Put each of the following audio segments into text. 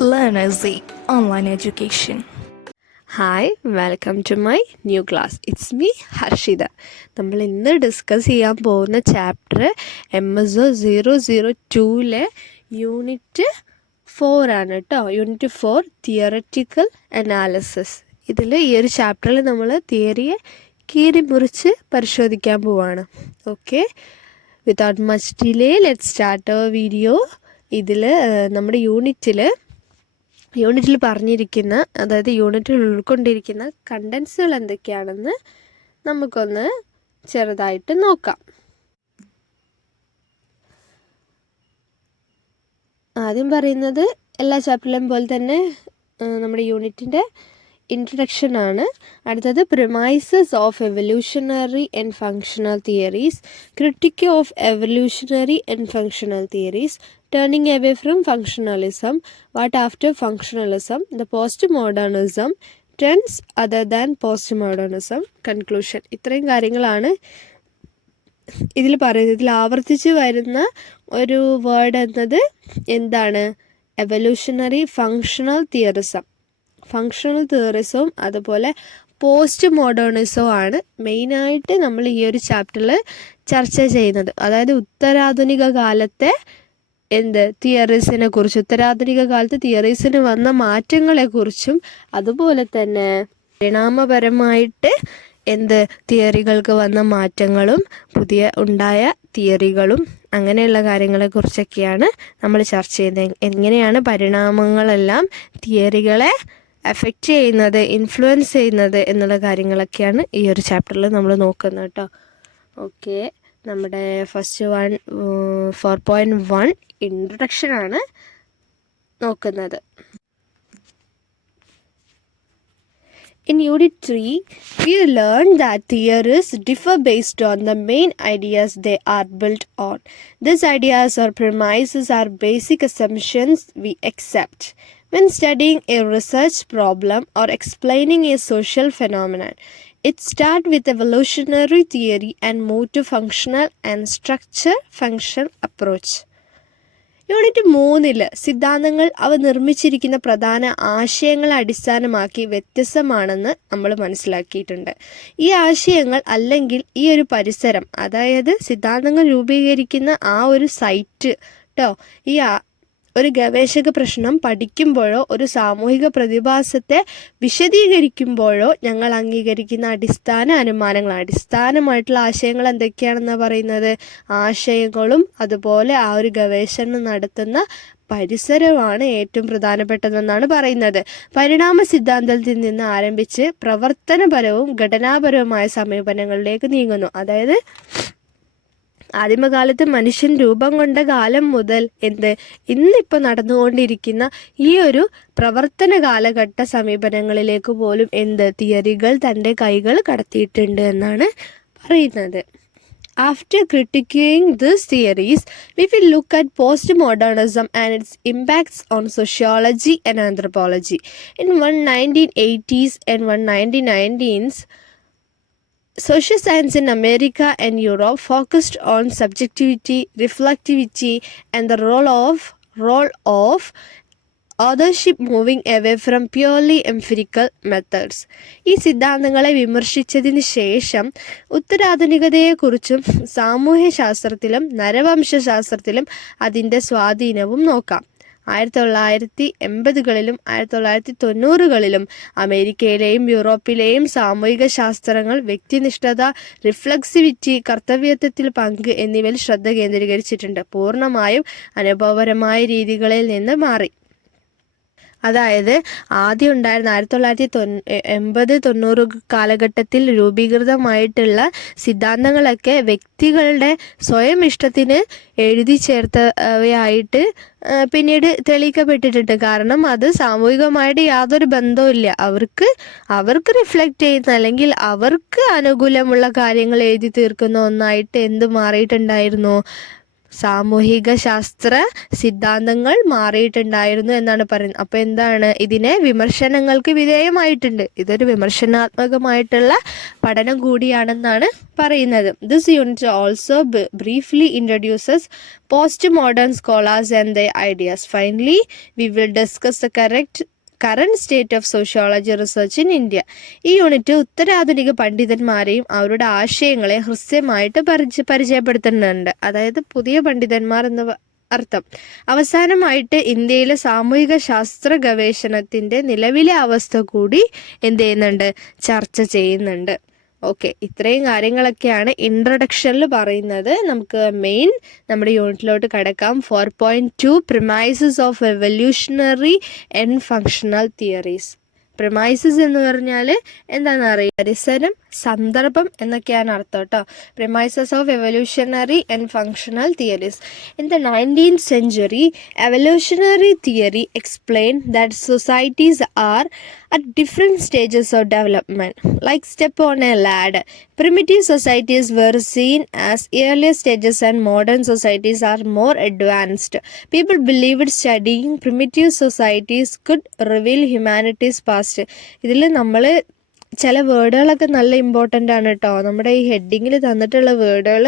Learnerzy Online Education. Hi, welcome to my new class. It's me Harshitha. നമ്മൾ ഇന്ന് discuss ചെയ്യാൻ പോകുന്ന ചാപ്റ്റർ MS002 യൂണിറ്റ് 4 ആണ് കേട്ടോ. Unit 4 theoretical analysis. ഇതിൽ ഈ ഒരു ചാപ്റ്ററിൽ നമ്മൾ തിയറിയെ കീറി മുറിച്ച് പരിശോധിക്കാൻ പോവാണ്. Okay, without much delay let start our video. ഇതിൽ നമ്മുടെ യൂണിറ്റിൽ പറഞ്ഞിരിക്കുന്ന, അതായത് യൂണിറ്റിൽ ഉൾക്കൊണ്ടിരിക്കുന്ന കണ്ടൻസുകൾ എന്തൊക്കെയാണെന്ന് നമുക്കൊന്ന് ചെറുതായിട്ട് നോക്കാം. ആദ്യം പറയുന്നത് എല്ലാ ചാപ്റ്ററിലും പോലെ തന്നെ നമ്മുടെ യൂണിറ്റിൻ്റെ ഇൻട്രൊഡക്ഷൻ ആണ്. അടുത്തത് premises of evolutionary and functional theories, critic of evolutionary and functional theories, turning away from functionalism, what after functionalism, the postmodernism, trends other than postmodernism, conclusion. ഇത്രയും കാര്യങ്ങളാണ് ഇതിൽ പറയുന്നത്. ഇതിൽ ആവർത്തിച്ച് വരുന്ന ഒരു വേർഡ് എന്നത് എന്താണ്? എവല്യൂഷണറി ഫങ്ഷണൽ തിയറിസവും അതുപോലെ പോസ്റ്റ് മോഡേണിസവും ആണ് മെയിനായിട്ട് നമ്മൾ ഈ ഒരു ചാപ്റ്ററിൽ ചർച്ച ചെയ്യുന്നത്. അതായത് ഉത്തരാധുനിക കാലത്തെ തിയറീസിനെ കുറിച്ച്, ഉത്തരാധുനിക കാലത്ത് തിയറീസിന് വന്ന മാറ്റങ്ങളെക്കുറിച്ചും അതുപോലെ തന്നെ പരിണാമപരമായിട്ട് തിയറികൾക്ക് വന്ന മാറ്റങ്ങളും പുതിയ ഉണ്ടായ തിയറികളും അങ്ങനെയുള്ള കാര്യങ്ങളെക്കുറിച്ചൊക്കെയാണ് നമ്മൾ ചർച്ച ചെയ്യുന്നത്. എങ്ങനെയാണ് പരിണാമങ്ങളെല്ലാം തിയറികളെ എഫക്റ്റ് ചെയ്യുന്നത്, ഇൻഫ്ലുവൻസ് ചെയ്യുന്നത് എന്നുള്ള കാര്യങ്ങളൊക്കെയാണ് ഈ ഒരു ചാപ്റ്ററിൽ നമ്മൾ നോക്കുന്നത് കേട്ടോ. ഓക്കെ, നമ്മുടെ ഫസ്റ്റ് 4.1 ഇൻട്രൊഡക്ഷൻ ആണ് നോക്കുന്നത്. In Unit 3, we learn that theories differ based on the main ideas they are built on. These ideas or premises are basic assumptions we accept when studying a research problem or explaining a social phenomenon. It starts with evolutionary theory and move to functional and structure-function approach. Unit 3 സിദ്ധാന്തങ്ങൾ അവ നിർമ്മിച്ചിരിക്കുന്ന പ്രധാന ആശയങ്ങളെ അടിസ്ഥാനമാക്കി വ്യത്യസ്തമാണെന്ന് നമ്മൾ മനസ്സിലാക്കിയിട്ടുണ്ട്. ഈ ആശയങ്ങൾ അല്ലെങ്കിൽ ഈ ഒരു പരിസരം, അതായത് സിദ്ധാന്തങ്ങൾ രൂപീകരിക്കുന്ന ആ ഒരു സൈറ്റ് കേട്ടോ, ഈ ഒരു ഗവേഷക പ്രശ്നം പഠിക്കുമ്പോഴോ ഒരു സാമൂഹിക പ്രതിഭാസത്തെ വിശദീകരിക്കുമ്പോഴോ ഞങ്ങൾ അംഗീകരിക്കുന്ന അടിസ്ഥാന അനുമാനങ്ങൾ, അടിസ്ഥാനമായിട്ടുള്ള ആശയങ്ങൾ എന്തൊക്കെയാണെന്ന് പറയുന്നത്? ആശയങ്ങളും അതുപോലെ ആ ഒരു ഗവേഷണം നടത്തുന്ന പരിസരമാണ് ഏറ്റവും പ്രധാനപ്പെട്ടതെന്നാണ് പറയുന്നത്. പരിണാമ സിദ്ധാന്തത്തിൽ നിന്ന് ആരംഭിച്ച് പ്രവർത്തനപരവും ഘടനാപരവുമായ സമീപനങ്ങളിലേക്ക് നീങ്ങുന്നു. അതായത് ആദിമകാലത്ത് മനുഷ്യൻ രൂപം കൊണ്ട കാലം മുതൽ ഇന്നിപ്പോൾ നടന്നുകൊണ്ടിരിക്കുന്ന ഈ ഒരു പ്രവർത്തന കാലഘട്ട സമീപനങ്ങളിലേക്ക് പോലും തിയറികൾ തൻ്റെ കൈകൾ കടത്തിയിട്ടുണ്ട് എന്നാണ് പറയുന്നത്. After critiquing these theories, we will look at postmodernism and its impacts on sociology and anthropology. In 1980s and 1990s, social science in America and Europe focused on subjectivity, reflectivity, and the role of authorship, moving away from purely empirical methods. ഈ സിദ്ധാന്തങ്ങളെ വിമർശിച്ചതിന് ശേഷം ഉത്തരാധുനികതയെക്കുറിച്ചും സാമൂഹ്യശാസ്ത്രത്തിലും നരവംശാസ്ത്രത്തിലും അതിൻ്റെ സ്വാധീനവും നോക്കാം. 1980കളിലും 1990കളിലും അമേരിക്കയിലെയും യൂറോപ്പിലെയും സാമൂഹിക ശാസ്ത്രങ്ങൾ വ്യക്തിനിഷ്ഠത, reflexivity, കർത്തവ്യത്വത്തിൽ പങ്ക് എന്നിവയിൽ ശ്രദ്ധ കേന്ദ്രീകരിച്ചിട്ടുണ്ട്. പൂർണ്ണമായും അനുഭവപരമായ രീതികളിൽ നിന്ന് മാറി. അതായത് ആദ്യം ഉണ്ടായിരുന്ന 1980-90 കാലഘട്ടത്തിൽ രൂപീകൃതമായിട്ടുള്ള സിദ്ധാന്തങ്ങളൊക്കെ വ്യക്തികളുടെ സ്വയം ഇഷ്ടത്തിന് എഴുതി ചേർത്തവയായിട്ട് പിന്നീട് തെളിയിക്കപ്പെട്ടിട്ടുണ്ട്. കാരണം അത് സാമൂഹികമായിട്ട് യാതൊരു ബന്ധവുമില്ല. അവർക്ക് റിഫ്ലക്റ്റ് ചെയ്യുന്ന അല്ലെങ്കിൽ അവർക്ക് അനുകൂലമുള്ള കാര്യങ്ങൾ എഴുതി തീർക്കുന്ന ഒന്നായിട്ട് മാറിയിട്ടുണ്ടായിരുന്നു? സാമൂഹിക ശാസ്ത്ര സിദ്ധാന്തങ്ങൾ മാറിയിട്ടുണ്ടായിരുന്നു എന്നാണ് പറയുന്നത്. അപ്പോൾ എന്താണ്, ഇതിനെ വിമർശനങ്ങൾക്ക് വിധേയമായിട്ടുണ്ട്. ഇതൊരു വിമർശനാത്മകമായിട്ടുള്ള പഠനം കൂടിയാണെന്നാണ് പറയുന്നത്. This unit also briefly introduces post modern scholars and their ideas. Finally we will discuss the current state of sociology research in India. ഈ യൂണിറ്റ് ഉത്തരാധുനിക പണ്ഡിതന്മാരെയും അവരുടെ ആശയങ്ങളെ ഹ്രസ്വമായിട്ട് പരിചയപ്പെടുത്തുന്നുണ്ട്. അതായത് പുതിയ പണ്ഡിതന്മാർ എന്ന അർത്ഥം. അവസാനമായിട്ട് ഇന്ത്യയിലെ സാമൂഹിക ശാസ്ത്ര ഗവേഷണത്തിൻ്റെ നിലവിലെ അവസ്ഥ കൂടി എന്ത് ചെയ്യുന്നുണ്ട്, ചർച്ച ചെയ്യുന്നുണ്ട്. ഓക്കെ, ഇത്രയും കാര്യങ്ങളൊക്കെയാണ് ഇൻട്രൊഡക്ഷനിൽ പറയുന്നത്. നമുക്ക് നമ്മുടെ യൂണിറ്റിലോട്ട് കടക്കാം. 4.2 premises of evolutionary and functional theories. Premises എന്ന് പറഞ്ഞാൽ എന്താണെന്ന് അറിയാം, പരിസരം, സന്ദർഭം എന്നൊക്കെയാണ് അർത്ഥം കേട്ടോ. Premises of evolutionary and functional theories. In the 19th century, evolutionary theory explained that societies are at different stages of development, like step on a ladder. Primitive societies were seen as earlier stages and modern societies are more advanced. People believed studying primitive societies could reveal humanity's past. ഇതിൽ നമ്മൾ ചില വേർഡുകളൊക്കെ നല്ല important ആണ് കേട്ടോ. നമ്മുടെ ഈ ഹെഡിങ്ങിൽ തന്നിട്ടുള്ള വേർഡുകൾ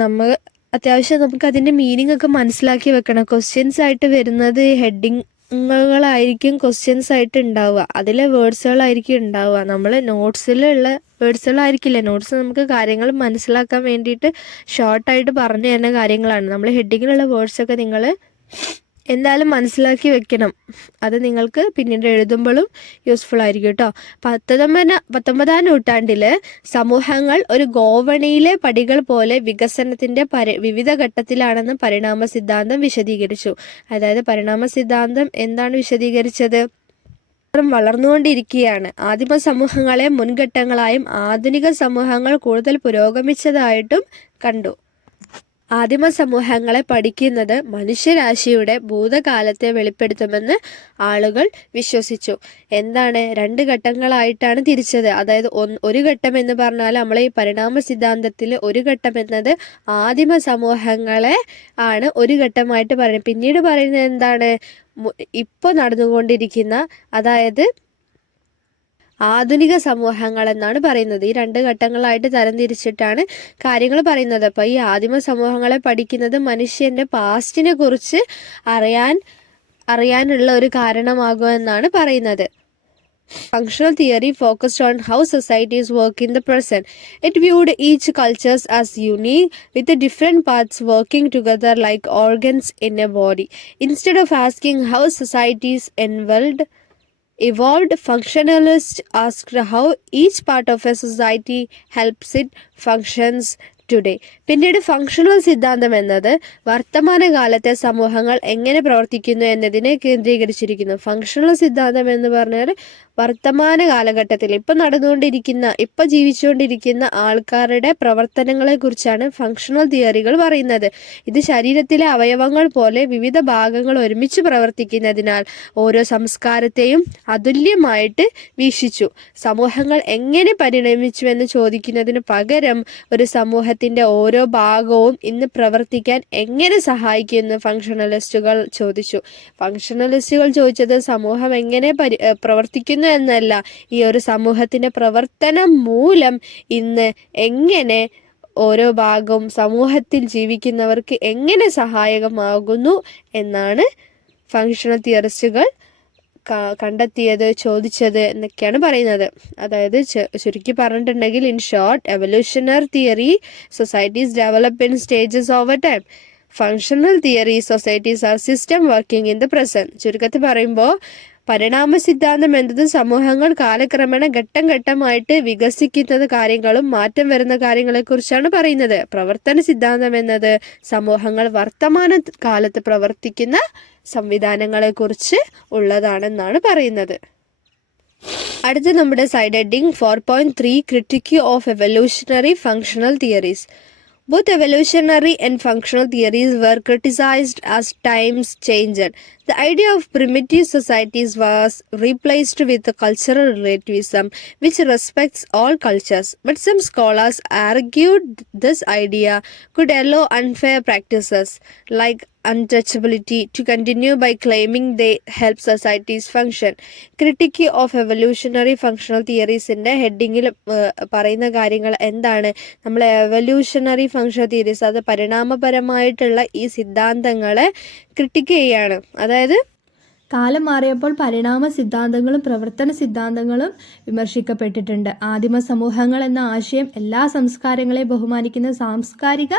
നമ്മൾ അത്യാവശ്യം നമുക്ക് അതിൻ്റെ മീനിങ് ഒക്കെ മനസ്സിലാക്കി വെക്കണം. ക്വസ്റ്റ്യൻസ് ആയിട്ട് വരുന്നത് ഹെഡിങ്ങുകളായിരിക്കും ക്വസ്റ്റ്യൻസ് ആയിട്ട് ഉണ്ടാവുക, അതിലെ വേർഡ്സുകളായിരിക്കും ഉണ്ടാവുക. നമ്മൾ നോട്ട്സിലുള്ള വേർഡ്സുകളായിരിക്കില്ല. നോട്ട്സ് നമുക്ക് കാര്യങ്ങൾ മനസ്സിലാക്കാൻ വേണ്ടിയിട്ട് ഷോർട്ടായിട്ട് പറഞ്ഞു തരുന്ന കാര്യങ്ങളാണ്. നമ്മൾ ഹെഡിങ്ങിലുള്ള വേർഡ്സൊക്കെ നിങ്ങൾ എന്തായാലും മനസ്സിലാക്കി വെക്കണം. അത് നിങ്ങൾക്ക് പിന്നീട് എഴുതുമ്പോഴും യൂസ്ഫുൾ ആയിരിക്കും കേട്ടോ. 19ാം നൂറ്റാണ്ടിൽ സമൂഹങ്ങൾ ഒരു ഗോവണിയിലെ പടികൾ പോലെ വികസനത്തിൻ്റെ വിവിധ ഘട്ടത്തിലാണെന്ന് പരിണാമ സിദ്ധാന്തം വിശദീകരിച്ചു. അതായത് പരിണാമ സിദ്ധാന്തം എന്താണ് വിശദീകരിച്ചത്? വളർന്നുകൊണ്ടിരിക്കുകയാണ്. ആദിമ സമൂഹങ്ങളെ മുൻഘട്ടങ്ങളായും ആധുനിക സമൂഹങ്ങൾ കൂടുതൽ പുരോഗമിച്ചതായിട്ടും കണ്ടു. ആദിമ സമൂഹങ്ങളെ പഠിക്കുന്നത് മനുഷ്യരാശിയുടെ ഭൂതകാലത്തെ വെളിപ്പെടുത്തുമെന്ന് ആളുകൾ വിശ്വസിച്ചു. എന്താണ്, 2 ഘട്ടങ്ങളായിട്ടാണ് തിരിച്ചത്. അതായത് ഒരു ഘട്ടം എന്ന് പറഞ്ഞാൽ നമ്മൾ ഈ പരിണാമ സിദ്ധാന്തത്തിൽ ഒരു ഘട്ടം എന്നത് ആദിമ സമൂഹങ്ങളെ ആണ് ഒരു ഘട്ടമായിട്ട് പറയുന്നത്. പിന്നീട് പറയുന്നത് എന്താണ്, ഇപ്പോൾ നടന്നുകൊണ്ടിരിക്കുന്ന, അതായത് ആധുനിക സമൂഹങ്ങൾ എന്നാണ് പറയുന്നത്. ഈ 2 ഘട്ടങ്ങളായിട്ട് തരംതിരിച്ചിട്ടാണ് കാര്യങ്ങൾ പറയുന്നത്. അപ്പോൾ ഈ ആദിമ സമൂഹങ്ങളെ പഠിക്കുന്നത് മനുഷ്യൻ്റെ പാസ്റ്റിനെ കുറിച്ച് അറിയാനുള്ള ഒരു കാരണമാകുമെന്നാണ് പറയുന്നത്. Functional theory focused on how societies work in the present. It viewed each culture as unique, with the different parts working together like organs in a body. Instead of asking how societies evolved, functionalists asked how each part of a society helps it functions today. പിന്നീട് functional സിദ്ധാന്തം എന്നത് വർത്തമാനകാലത്തെ സമൂഹങ്ങൾ എങ്ങനെ പ്രവർത്തിക്കുന്നു എന്നതിനെ കേന്ദ്രീകരിച്ചിരിക്കുന്നു. Functional സിദ്ധാന്തം എന്ന് പറഞ്ഞാൽ വർത്തമാന കാലഘട്ടത്തിൽ ഇപ്പോൾ ജീവിച്ചുകൊണ്ടിരിക്കുന്ന ആൾക്കാരുടെ പ്രവർത്തനങ്ങളെ കുറിച്ചാണ് ഫങ്ഷണൽ തിയറികൾ പറയുന്നത്. ഇത് ശരീരത്തിലെ അവയവങ്ങൾ പോലെ വിവിധ ഭാഗങ്ങൾ ഒരുമിച്ച് പ്രവർത്തിക്കുന്നതിനാൽ ഓരോ സംസ്കാരത്തെയും അതുല്യമായിട്ട് വീക്ഷിച്ചു. സമൂഹങ്ങൾ എങ്ങനെ പരിണമിച്ചുവെന്ന് ചോദിക്കുന്നതിന് പകരം ഒരു സമൂഹത്തിൻ്റെ ഓരോ ഭാഗവും ഇന്ന് പ്രവർത്തിക്കാൻ എങ്ങനെ സഹായിക്കുമെന്ന് ഫങ്ഷണലിസ്റ്റുകൾ ചോദിച്ചു. ഫങ്ഷണലിസ്റ്റുകൾ ചോദിച്ചത് സമൂഹം എങ്ങനെ പ്രവർത്തിക്കുന്നു എന്നല്ല, ഈ ഒരു സമൂഹത്തിൻ്റെ പ്രവർത്തനം മൂലം ഇന്ന് എങ്ങനെ ഓരോ ഭാഗവും സമൂഹത്തിൽ ജീവിക്കുന്നവർക്ക് എങ്ങനെ സഹായകമാകുന്നു എന്നാണ് ഫങ്ഷണൽ തിയറിസ്റ്റുകൾ കണ്ടെത്തിയത്, ചോദിച്ചത് എന്നൊക്കെയാണ് പറയുന്നത്. അതായത് ചുരുക്കി പറഞ്ഞിട്ടുണ്ടെങ്കിൽ, in short, evolutionary theory societies develop in stages over time. Functional theory societies are system working in the present. ചുരുക്കത്തിൽ പറയുമ്പോൾ പരിണാമ സിദ്ധാന്തം എന്നത് സമൂഹങ്ങൾ കാലക്രമേണ ഘട്ടം ഘട്ടമായിട്ട് വികസിക്കുന്ന കാര്യങ്ങളും മാറ്റം വരുന്ന കാര്യങ്ങളെക്കുറിച്ചാണ് പറയുന്നത്. പ്രവർത്തന സിദ്ധാന്തം എന്നത് സമൂഹങ്ങൾ വർത്തമാന കാലത്ത് പ്രവർത്തിക്കുന്ന സംവിധാനങ്ങളെക്കുറിച്ച് ഉള്ളതാണെന്നാണ് പറയുന്നത്. അടുത്ത നമ്മുടെ side heading 4.3 critic of evolutionary functional theories. Both evolutionary and functional theories were criticized as times changed. The idea of primitive societies was replaced with cultural relativism, which respects all cultures. But some scholars argued this idea could allow unfair practices like untouchability to continue by claiming they help societies function. Critique of evolutionary functional theories in the ഹെഡിങ്ങിൽ പറയുന്ന കാര്യങ്ങൾ എന്താണ്? നമ്മൾ evolutionary function theories, അത് പരിണാമപരമായിട്ടുള്ള ഈ സിദ്ധാന്തങ്ങളെ critic ചെയ്യാണ്. അതായത് കാലം മാറിയപ്പോൾ പരിണാമ സിദ്ധാന്തങ്ങളും പ്രവർത്തന സിദ്ധാന്തങ്ങളും വിമർശിക്കപ്പെട്ടിട്ടുണ്ട്. ആദിമ സമൂഹങ്ങൾ എന്ന ആശയം എല്ലാ സംസ്കാരങ്ങളെയും ബഹുമാനിക്കുന്ന സാംസ്കാരിക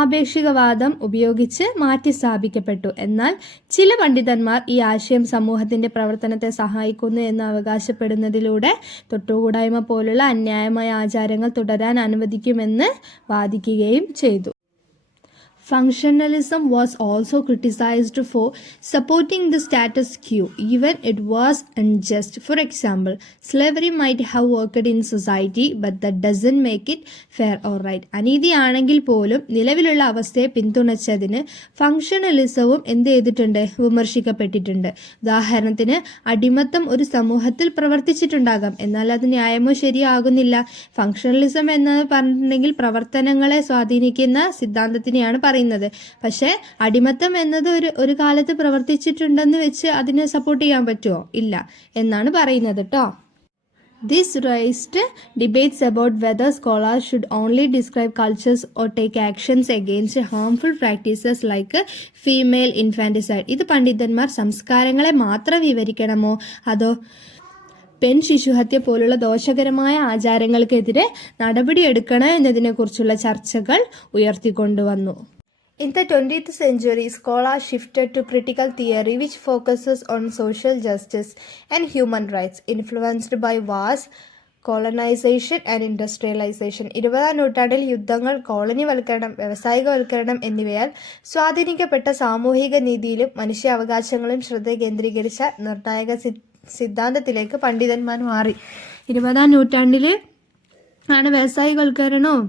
ആപേക്ഷികവാദം ഉപയോഗിച്ച് മാറ്റി സ്ഥാപിക്കപ്പെട്ടു. എന്നാൽ ചില പണ്ഡിതന്മാർ ഈ ആശയം സമൂഹത്തിൻ്റെ പ്രവർത്തനത്തെ സഹായിക്കുന്നു എന്ന് അവകാശപ്പെടുന്നതിലൂടെ തൊട്ടുകൂടായ്മ പോലുള്ള അന്യായമായ ആചാരങ്ങൾ തുടരാൻ അനുവദിക്കുമെന്ന് വാദിക്കുകയും ചെയ്തു. Functionalism was also criticized for supporting the status quo, even it was unjust. For example, slavery might have worked in society, but that doesn't make it fair or right. അനീതിയാണെങ്കിൽ പോലും നിലവിലുള്ള അവസ്ഥയെ പിന്തുണച്ചതിന് ഫങ്ഷണലിസവും എന്ത് ചെയ്തിട്ടുണ്ട്? വിമർശിക്കപ്പെട്ടിട്ടുണ്ട്. ഉദാഹരണത്തിന്, അടിമത്തം ഒരു സമൂഹത്തിൽ പ്രവർത്തിച്ചിട്ടുണ്ടാകാം, എന്നാൽ അത് ന്യായമോ ശരിയാകുന്നില്ല. ഫങ്ഷണലിസം എന്ന് പറഞ്ഞിട്ടുണ്ടെങ്കിൽ പ്രവർത്തനങ്ങളെ സ്വാധീനിക്കുന്ന സിദ്ധാന്തത്തിനെയാണ് പറയുന്നത്. പക്ഷേ അടിമത്തം എന്നത് ഒരു കാലത്ത് പ്രവർത്തിച്ചിട്ടുണ്ടെന്ന് വെച്ച് അതിനെ സപ്പോർട്ട് ചെയ്യാൻ പറ്റുമോ? ഇല്ല എന്നാണ് പറയുന്നത് കേട്ടോ. This raised debates about whether scholars should only describe cultures or take actions against harmful practices like female infanticide. ഇത് പണ്ഡിതന്മാർ സംസ്കാരങ്ങളെ മാത്രം വിവരിക്കണമോ അതോ ശിശുഹത്യ പോലുള്ള ദോഷകരമായ ആചാരങ്ങൾക്കെതിരെ നടപടിയെടുക്കണം എന്നതിനെക്കുറിച്ചുള്ള ചർച്ചകൾ ഉയർത്തിക്കൊണ്ടുവന്നു. In the 20th century, scholars shifted to critical theory which focuses on social justice and human rights, influenced by wars, colonization and industrialization. 20ാം നൂറ്റാണ്ടിൽ യുദ്ധങ്ങൾ, കോളനിവൽക്കരണം, വ്യാവസായികവൽക്കരണം എന്നിവയാൽ സ്വാധീനിക്കപ്പെട്ട സാമൂഹിക നീതിയിലും മനുഷ്യാവകാശങ്ങളും ശ്രദ്ധ കേന്ദ്രീകരിച്ച നിർണായക സിദ്ധാന്തത്തിലേക്ക് പണ്ഡിതന്മാർ മാറി. 20ാം നൂറ്റാണ്ടിൽ ആണ് വ്യവസായികവൽക്കരണവും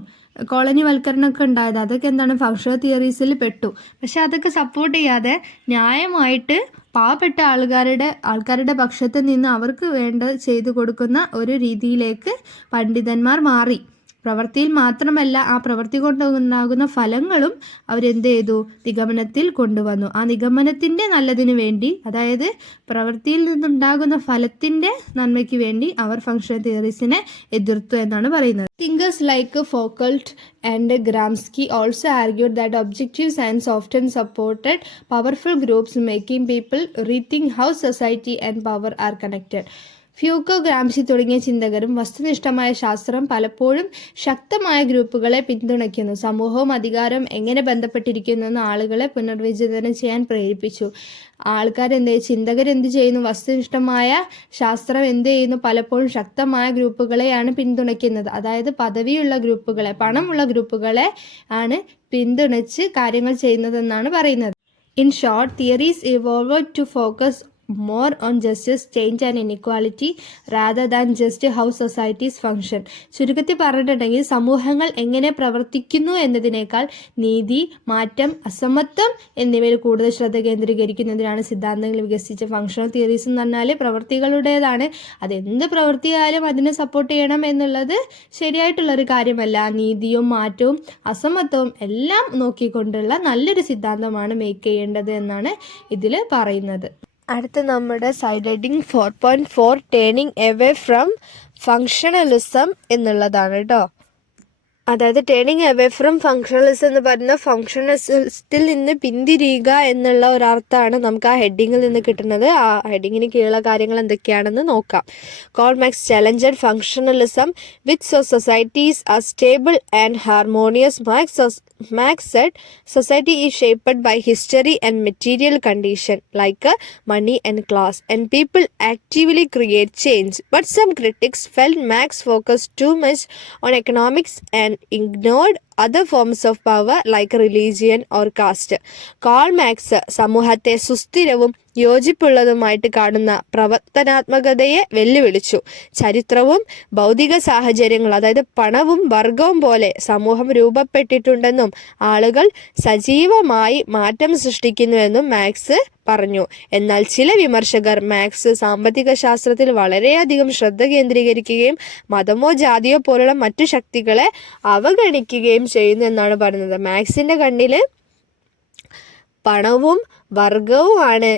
കോളനിവൽക്കരണമൊക്കെ ഉണ്ടായത്. അതൊക്കെ എന്താണ്? ഫങ്ഷണൽ തിയറീസിൽ പെട്ടു. പക്ഷെ അതൊക്കെ സപ്പോർട്ട് ചെയ്യാതെ ന്യായമായിട്ട് പാവപ്പെട്ട ആൾക്കാരുടെ പക്ഷത്ത് നിന്ന് അവർക്ക് വേണ്ട ചെയ്തു കൊടുക്കുന്ന ഒരു രീതിയിലേക്ക് പണ്ഡിതന്മാർ മാറി. പ്രവൃത്തിയിൽ മാത്രമല്ല, ആ പ്രവൃത്തി കൊണ്ടുണ്ടാകുന്ന ഫലങ്ങളും അവരെന്ത് ചെയ്തു? നിഗമനത്തിൽ കൊണ്ടുവന്നു. ആ നിഗമനത്തിൻ്റെ നല്ലതിന് വേണ്ടി, അതായത് പ്രവൃത്തിയിൽ നിന്നുണ്ടാകുന്ന ഫലത്തിൻ്റെ നന്മയ്ക്ക് വേണ്ടി അവർ ഫങ്ഷണൽ തിയറീസിനെ എതിർത്തു എന്നാണ് പറയുന്നത്. Thinkers like Foucault and Gramsci also argued that objective science often supported powerful groups, making people rethink how society and power are connected. Foucault, Gramsci തുടങ്ങിയ ചിന്തകരും വസ്തുനിഷ്ഠമായ ശാസ്ത്രം പലപ്പോഴും ശക്തമായ ഗ്രൂപ്പുകളെ പിന്തുണയ്ക്കുന്നു. സമൂഹവും അധികാരവും എങ്ങനെ ബന്ധപ്പെട്ടിരിക്കുന്നുവെന്ന് ആളുകളെ പുനർവിചിന്തനം ചെയ്യാൻ പ്രേരിപ്പിച്ചു. ചിന്തകരെന്ത് ചെയ്യുന്നു? വസ്തുനിഷ്ഠമായ ശാസ്ത്രം എന്ത് ചെയ്യുന്നു? പലപ്പോഴും ശക്തമായ ഗ്രൂപ്പുകളെയാണ് പിന്തുണയ്ക്കുന്നത്. അതായത് പദവിയുള്ള ഗ്രൂപ്പുകളെ, പണമുള്ള ഗ്രൂപ്പുകളെ ആണ് പിന്തുണച്ച് കാര്യങ്ങൾ ചെയ്യുന്നതെന്നാണ് പറയുന്നത്. In short, theories evolved to focus more on justice, change and inequality rather than just how societies function. ചുരുക്കത്തിൽ പറഞ്ഞിട്ടുണ്ടെങ്കിൽ സമൂഹങ്ങൾ എങ്ങനെ പ്രവർത്തിക്കുന്നു എന്നതിനേക്കാൾ നീതി, മാറ്റം, അസമത്വം എന്നിവയിൽ കൂടുതൽ ശ്രദ്ധ കേന്ദ്രീകരിക്കുന്നതിനാണ് സിദ്ധാന്തങ്ങൾ വികസിച്ച. ഫങ്ഷണൽ തിയറീസ് എന്ന് പറഞ്ഞാൽ പ്രവൃത്തികളുടേതാണ്. അതെന്ത് പ്രവൃത്തിയായാലും അതിനെ സപ്പോർട്ട് ചെയ്യണം എന്നുള്ളത് ശരിയായിട്ടുള്ളൊരു കാര്യമല്ല. നീതിയും മാറ്റവും അസമത്വവും എല്ലാം നോക്കിക്കൊണ്ടുള്ള നല്ലൊരു സിദ്ധാന്തമാണ് മേക്ക് ചെയ്യേണ്ടത് എന്നാണ് ഇതിൽ പറയുന്നത്. അടുത്ത നമ്മുടെ side heading 4.4 turning away from functionalism എന്നുള്ളതാണ് കേട്ടോ. അതായത് ടേണിങ് എവേ ഫ്രം ഫങ്ഷണലിസം എന്ന് പറയുന്ന ഫങ്ഷണലിസത്തിൽ നിന്ന് പിന്തിരിയുക എന്നുള്ള ഒരർത്ഥമാണ് നമുക്ക് ആ ഹെഡിങ്ങിൽ നിന്ന് കിട്ടുന്നത്. ആ ഹെഡിങ്ങിന് കീഴിലുള്ള കാര്യങ്ങൾ എന്തൊക്കെയാണെന്ന് നോക്കാം. Karl Marx challenged functionalism with societies are stable and harmonious. Marx said society is shaped by history and material condition like money and class, and people actively create change. But some critics felt Marx focused too much on economics and ignored other forms of power like religion or caste. Karl Marx സമൂഹത്തെ സുസ്ഥിരവും യോജിപ്പുള്ളതുമായിട്ട് കാണുന്ന പ്രവർത്തനാത്മകതയെ വെല്ലുവിളിച്ചു. ചരിത്രവും ഭൗതിക സാഹചര്യങ്ങൾ, അതായത് പണവും വർഗവും പോലെ സമൂഹം രൂപപ്പെട്ടിട്ടുണ്ടെന്നും ആളുകൾ സജീവമായി മാറ്റം സൃഷ്ടിക്കുന്നുവെന്നും മാക്സ് പറഞ്ഞു. എന്നാൽ ചില വിമർശകർ മാക്സ് സാമ്പത്തിക ശാസ്ത്രത്തിൽ വളരെയധികം ശ്രദ്ധ കേന്ദ്രീകരിക്കുകയും മതമോ ജാതിയോ പോലുള്ള മറ്റു ശക്തികളെ അവഗണിക്കുകയും ചെയ്യുന്നു എന്നാണ് പറയുന്നത്. മാക്സിന്റെ കണ്ണിൽ പണവും വർഗവുമാണ്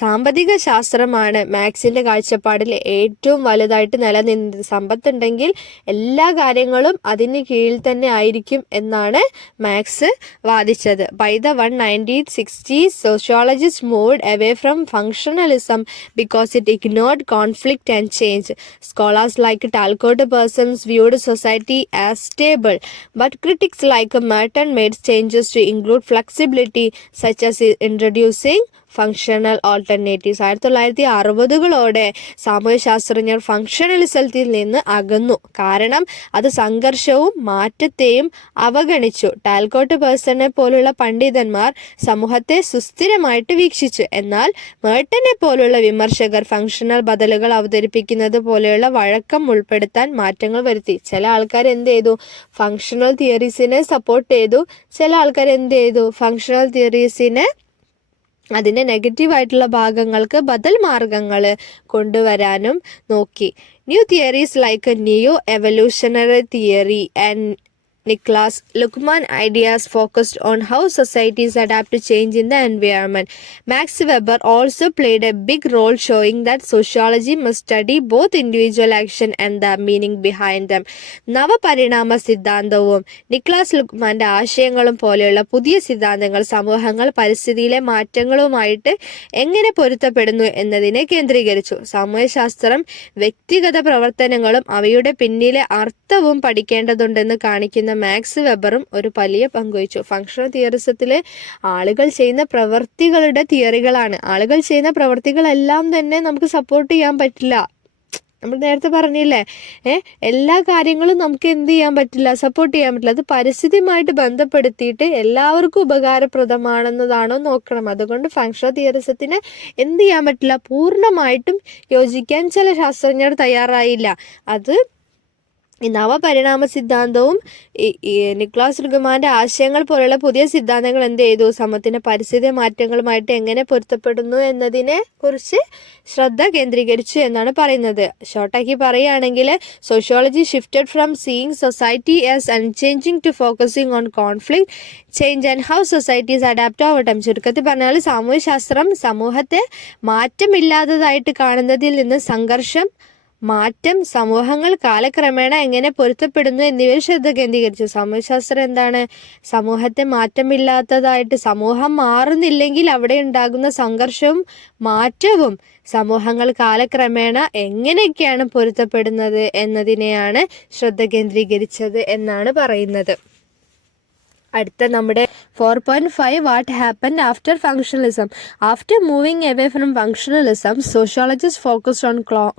സാമ്പത്തിക ശാസ്ത്രമാണ് മാക്സിന്റെ കാഴ്ചപ്പാടിൽ ഏറ്റവും വലുതായിട്ട് നിലനിന്നത്. സമ്പത്തുണ്ടെങ്കിൽ എല്ലാ കാര്യങ്ങളും അതിന് കീഴിൽ തന്നെ ആയിരിക്കും എന്നാണ് മാക്സ് വാദിച്ചത്. By the 1960s, sociologists moved away from functionalism because it ignored conflict and change. Scholars like Talcott Parsons viewed society as stable, but critics like Merton made changes to include flexibility, such as introducing functional alternatives. 1960കളോടെ സാമൂഹ്യശാസ്ത്രജ്ഞർ ഫങ്ഷണലിസത്തിൽ നിന്ന് അകന്നു, കാരണം അത് സംഘർഷവും മാറ്റത്തെയും അവഗണിച്ചു. Talcott പേഴ്സണെ പോലുള്ള പണ്ഡിതന്മാർ സമൂഹത്തെ സുസ്ഥിരമായിട്ട് വീക്ഷിച്ചു. എന്നാൽ മേർട്ടനെ പോലുള്ള വിമർശകർ ഫങ്ഷണൽ ബദലുകൾ അവതരിപ്പിക്കുന്നത് പോലെയുള്ള വഴക്കം ഉൾപ്പെടുത്താൻ മാറ്റങ്ങൾ വരുത്തി. ചില ആൾക്കാർ എന്ത് ചെയ്തു? ഫങ്ഷണൽ തിയറീസിനെ സപ്പോർട്ട് ചെയ്തു. ചില ആൾക്കാർ എന്ത് ചെയ്തു? ഫങ്ഷണൽ തിയറീസിനെ അതിൻ്റെ നെഗറ്റീവായിട്ടുള്ള ഭാഗങ്ങൾക്ക് ബദൽ മാർഗങ്ങൾ കൊണ്ടുവരാനും നോക്കി. New theories like neo evolutionary theory and Niklas Luhmann ideas focused on how societies adapt to change in the environment. Max Weber also played a big role, showing that sociology must study both individual action and the meaning behind them. നവപരിണാമ സിദ്ധാന്തവും Nicolás ലുഹ്മാന്റെ ആശയങ്ങളും പോലെയുള്ള പുതിയ സിദ്ധാന്തങ്ങൾ സമൂഹങ്ങൾ പരിസ്ഥിതിയിലെ മാറ്റങ്ങളുമായിട്ട് എങ്ങനെ പൊരുത്തപ്പെടുന്നു എന്നതിനെ കേന്ദ്രീകരിച്ചു. സാമൂഹ്യശാസ്ത്രം വ്യക്തിഗത പ്രവർത്തനങ്ങളും അവയുടെ പിന്നിലെ അർത്ഥവും പഠിക്കേണ്ടതുണ്ടെന്ന് കാണിക്കുന്ന മാക്സ് വെബറും ഒരു വലിയ പങ്കുവഹിച്ചു. ഫങ്ഷണൽ തിയറിസത്തിൽ ആളുകൾ ചെയ്യുന്ന പ്രവൃത്തികളുടെ തിയറികളാണ്. ആളുകൾ ചെയ്യുന്ന പ്രവൃത്തികളെല്ലാം തന്നെ നമുക്ക് സപ്പോർട്ട് ചെയ്യാൻ പറ്റില്ല. നമ്മൾ നേരത്തെ പറഞ്ഞില്ലേ, എല്ലാ കാര്യങ്ങളും നമുക്ക് എന്ത് ചെയ്യാൻ പറ്റില്ല, സപ്പോർട്ട് ചെയ്യാൻ പറ്റില്ല. അത് പരിസ്ഥിതിയുമായിട്ട് ബന്ധപ്പെടുത്തിയിട്ട് എല്ലാവർക്കും ഉപകാരപ്രദമാണെന്നതാണോ നോക്കണം. അതുകൊണ്ട് ഫങ്ഷണൽ തിയറിസത്തിന് എന്ത് ചെയ്യാൻ പറ്റില്ല, പൂർണ്ണമായിട്ടും യോജിക്കാൻ ചില ശാസ്ത്രജ്ഞർ തയ്യാറായില്ല. അത് ഈ നവപരിണാമ സിദ്ധാന്തവും നിക്ലാസ് ലുഹ്മാന്റെ ആശയങ്ങൾ പോലുള്ള പുതിയ സിദ്ധാന്തങ്ങൾ എന്ത് ചെയ്തു? സമൂഹത്തിന്റെ പരിസ്ഥിതി മാറ്റങ്ങളുമായിട്ട് എങ്ങനെ പൊരുത്തപ്പെടുന്നു എന്നതിനെ കുറിച്ച് ശ്രദ്ധ കേന്ദ്രീകരിച്ചു എന്നാണ് പറയുന്നത്. ഷോർട്ടാക്കി പറയുകയാണെങ്കിൽ sociology shifted from seeing society as unchanging to focusing on conflict, change and how societies adapt over time. ചുരുക്കത്തിൽ പറഞ്ഞാൽ സാമൂഹ്യശാസ്ത്രം സമൂഹത്തെ മാറ്റമില്ലാത്തതായിട്ട് കാണുന്നതിൽ നിന്ന് സംഘർഷം, മാറ്റം, സമൂഹങ്ങൾ കാലക്രമേണ എങ്ങനെ പൊരുത്തപ്പെടുന്നു എന്നിവയിൽ ശ്രദ്ധ കേന്ദ്രീകരിച്ചു. സാമൂഹ്യശാസ്ത്രം എന്താണ്? സമൂഹത്തെ മാറ്റമില്ലാത്തതായിട്ട്, സമൂഹം മാറുന്നില്ലെങ്കിൽ അവിടെ ഉണ്ടാകുന്ന സംഘർഷവും മാറ്റവും സമൂഹങ്ങൾ കാലക്രമേണ എങ്ങനെയൊക്കെയാണ് പൊരുത്തപ്പെടുന്നത് എന്നതിനെയാണ് ശ്രദ്ധ കേന്ദ്രീകരിച്ചത് എന്നാണ് പറയുന്നത്. അടുത്ത നമ്മുടെ 4.5 what happened after functionalism. After moving away from functionalism, sociologist focused on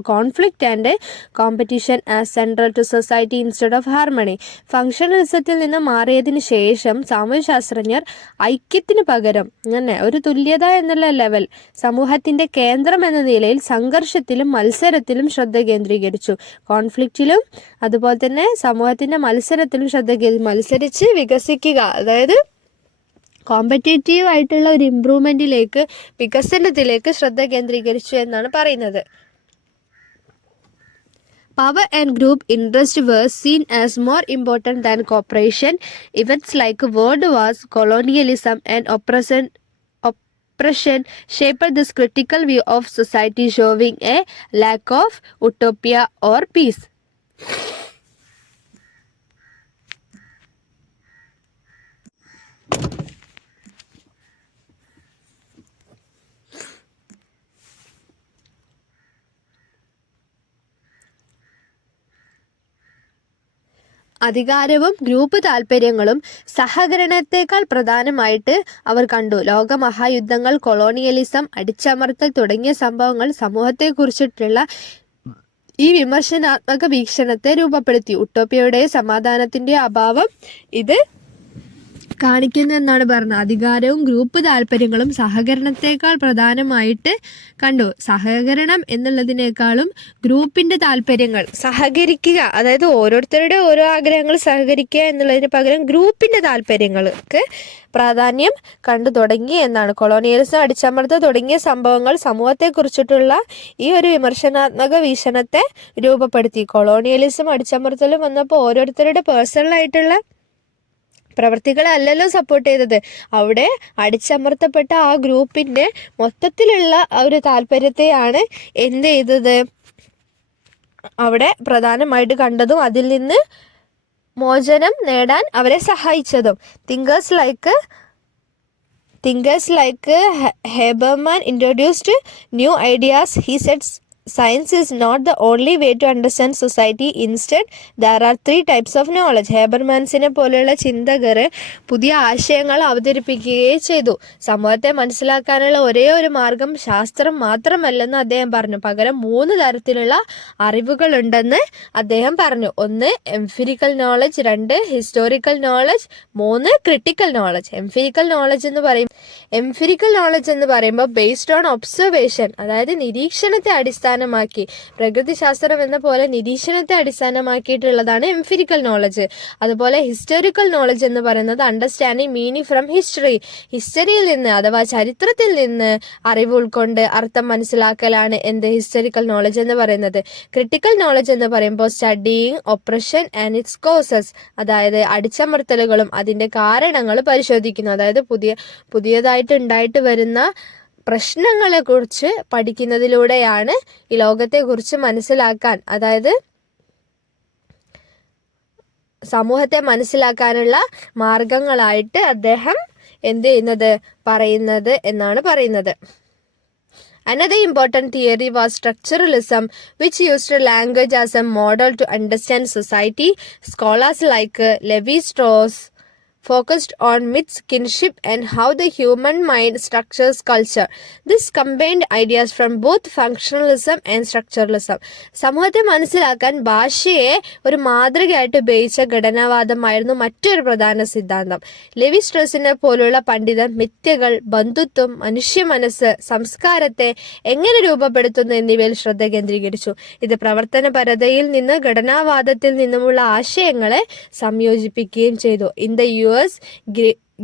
conflict and competition as central to society instead of harmony. ഫങ്ഷണലിസത്തിൽ നിന്ന് മാറിയതിന് ശേഷം സാമൂഹ്യശാസ്ത്രജ്ഞർ ഐക്യത്തിന് പകരം ഒരു തുല്യത എന്നുള്ള ലെവൽ സമൂഹത്തിൻ്റെ കേന്ദ്രം എന്ന നിലയിൽ സംഘർഷത്തിലും മത്സരത്തിലും ശ്രദ്ധ കേന്ദ്രീകരിച്ചു. കോൺഫ്ലിക്റ്റിലും അതുപോലെ തന്നെ സമൂഹത്തിൻ്റെ മത്സരത്തിലും മത്സരിച്ച് വികസിക്കുക, അതായത് കോമ്പറ്റേറ്റീവ് ആയിട്ടുള്ള ഒരു ഇംപ്രൂവ്മെൻറ്റിലേക്ക്, വികസനത്തിലേക്ക് ശ്രദ്ധ കേന്ദ്രീകരിച്ചു എന്നാണ് പറയുന്നത്. Power and group interest were seen as more important than cooperation. Events like world wars, colonialism, and oppression shaped this critical view of society, showing a lack of utopia or peace. അധികാരവും group താല്പര്യങ്ങളും സഹകരണത്തെക്കാൾ പ്രധാനമായിട്ട് അവർ കണ്ടു. ലോകമഹായുദ്ധങ്ങൾ, colonialism, അടിച്ചമർത്തൽ തുടങ്ങിയ സംഭവങ്ങൾ സമൂഹത്തെക്കുറിച്ചിട്ടുള്ള ഈ വിമർശനാത്മക വീക്ഷണത്തെ രൂപപ്പെടുത്തി. ഉട്ടോപ്യയുടെ സമാധാനത്തിന്റെ അഭാവം ഇത് കാണിക്കുന്നു എന്നാണ് പറഞ്ഞത്. അധികാരവും ഗ്രൂപ്പ് താല്പര്യങ്ങളും സഹകരണത്തെക്കാൾ പ്രധാനമായിട്ട് കണ്ടു. സഹകരണം എന്നുള്ളതിനേക്കാളും ഗ്രൂപ്പിന്റെ താല്പര്യങ്ങൾ, സഹകരിക്കുക, അതായത് ഓരോരുത്തരുടെ ഓരോ ആഗ്രഹങ്ങൾ സഹകരിക്കുക എന്നുള്ളതിന് പകരം ഗ്രൂപ്പിന്റെ താല്പര്യങ്ങൾക്ക് പ്രാധാന്യം കണ്ടു തുടങ്ങി എന്നാണ്. കൊളോണിയലിസം, അടിച്ചമർത്തൽ തുടങ്ങിയ സംഭവങ്ങൾ സമൂഹത്തെക്കുറിച്ചിട്ടുള്ള ഈ ഒരു വിമർശനാത്മക വീക്ഷണത്തെ രൂപപ്പെടുത്തി. കൊളോണിയലിസം, അടിച്ചമർത്തലും വന്നപ്പോൾ ഓരോരുത്തരുടെ പേഴ്സണലായിട്ടുള്ള പ്രവർത്തികളല്ലല്ലോ സപ്പോർട്ട് ചെയ്തത്. അവിടെ അടിച്ചമർത്തപ്പെട്ട ആ ഗ്രൂപ്പിൻ്റെ മൊത്തത്തിലുള്ള ഒരു താല്പര്യത്തെയാണ് എന്ത് ചെയ്തത്, അവിടെ പ്രധാനമായിട്ട് കണ്ടതും അതിൽ നിന്ന് മോചനം നേടാൻ അവരെ സഹായിച്ചതും. Thinkers like Habermas introduced new ideas. He said science is not the only way to understand society. Instead, there are 3 types of knowledge. ഹേബർമാൻസിനെ പോലെയുള്ള ചിന്തകർ പുതിയ ആശയങ്ങൾ അവതരിപ്പിക്കുകയും ചെയ്തു. സമൂഹത്തെ മനസ്സിലാക്കാനുള്ള ഒരേ ഒരു മാർഗം ശാസ്ത്രം മാത്രമല്ലെന്ന് അദ്ദേഹം പറഞ്ഞു. പകരം 3 തരത്തിലുള്ള അറിവുകളുണ്ടെന്ന് അദ്ദേഹം പറഞ്ഞു. 1 empirical knowledge, 2 historical knowledge, 3 critical knowledge. Empirical knowledge എന്ന് പറയുമ്പോൾ ബേസ്ഡ് ഓൺ ഒബ്സർവേഷൻ, അതായത് നിരീക്ഷണത്തെ അടിസ്ഥാനമാക്കി, പ്രകൃതിശാസ്ത്രം എന്ന പോലെ നിരീക്ഷണത്തെ അടിസ്ഥാനമാക്കിയിട്ടുള്ളതാണ് എംപിരിക്കൽ നോളജ്. അതുപോലെ ഹിസ്റ്റോറിക്കൽ നോളജ് എന്ന് പറയുന്നത് അണ്ടർസ്റ്റാൻഡിങ് മീനിങ് ഫ്രം ഹിസ്റ്ററി, ഹിസ്റ്ററിയിൽ നിന്ന് അഥവാ ചരിത്രത്തിൽ നിന്ന് അറിവ് ഉൾക്കൊണ്ട് അർത്ഥം മനസ്സിലാക്കലാണ് എന്ത് ഹിസ്റ്റോറിക്കൽ നോളജ് എന്ന് പറയുന്നത്. ക്രിട്ടിക്കൽ നോളജ് എന്ന് പറയുമ്പോൾ studying oppression and it's causes, അതായത് അടിച്ചമർത്തലുകളും അതിൻ്റെ കാരണങ്ങൾ പരിശോധിക്കുന്നു. അതായത് പുതിയതായിട്ട് ഉണ്ടായിട്ട് വരുന്ന പ്രശ്നങ്ങളെക്കുറിച്ച് പഠിക്കുന്നതിലൂടെയാണ് ഈ ലോകത്തെക്കുറിച്ച് മനസ്സിലാക്കാൻ, അതായത് സമൂഹത്തെ മനസ്സിലാക്കാനുള്ള മാർഗങ്ങളായിട്ട് അദ്ദേഹം എന്ത് ചെയ്യുന്നത്, പറയുന്നത് എന്നാണ് പറയുന്നത്. Another important theory was structuralism, which used language as a model to understand society. Scholars like Levi-Strauss focused on myths, kinship, and how the human mind structures culture. This combined ideas from both functionalism and structuralism. സമൂഹത്തെ മനസ്സിലാക്കാൻ ഭാഷയെ ഒരു മാതൃകയായിട്ട് ഉപയോഗിച്ച ഘടനാവാദമായിരുന്നു മറ്റൊരു പ്രധാന സിദ്ധാന്തം. Levy സ്ട്രോസിനെ പോലുള്ള പണ്ഡിതർ മിഥ്യകൾ, ബന്ധുത്വം, മനുഷ്യ മനസ്സ്, സംസ്കാരത്തെ എങ്ങനെ രൂപപ്പെടുത്തുന്നു എന്നിവയിൽ ശ്രദ്ധ കേന്ദ്രീകരിച്ചു. ഇത് പ്രവർത്തനപരതയിൽ നിന്ന് ഘടനാവാദത്തിൽ നിന്നുമുള്ള ആശയങ്ങളെ സംയോജിപ്പിക്കുകയും ചെയ്തു. In the US,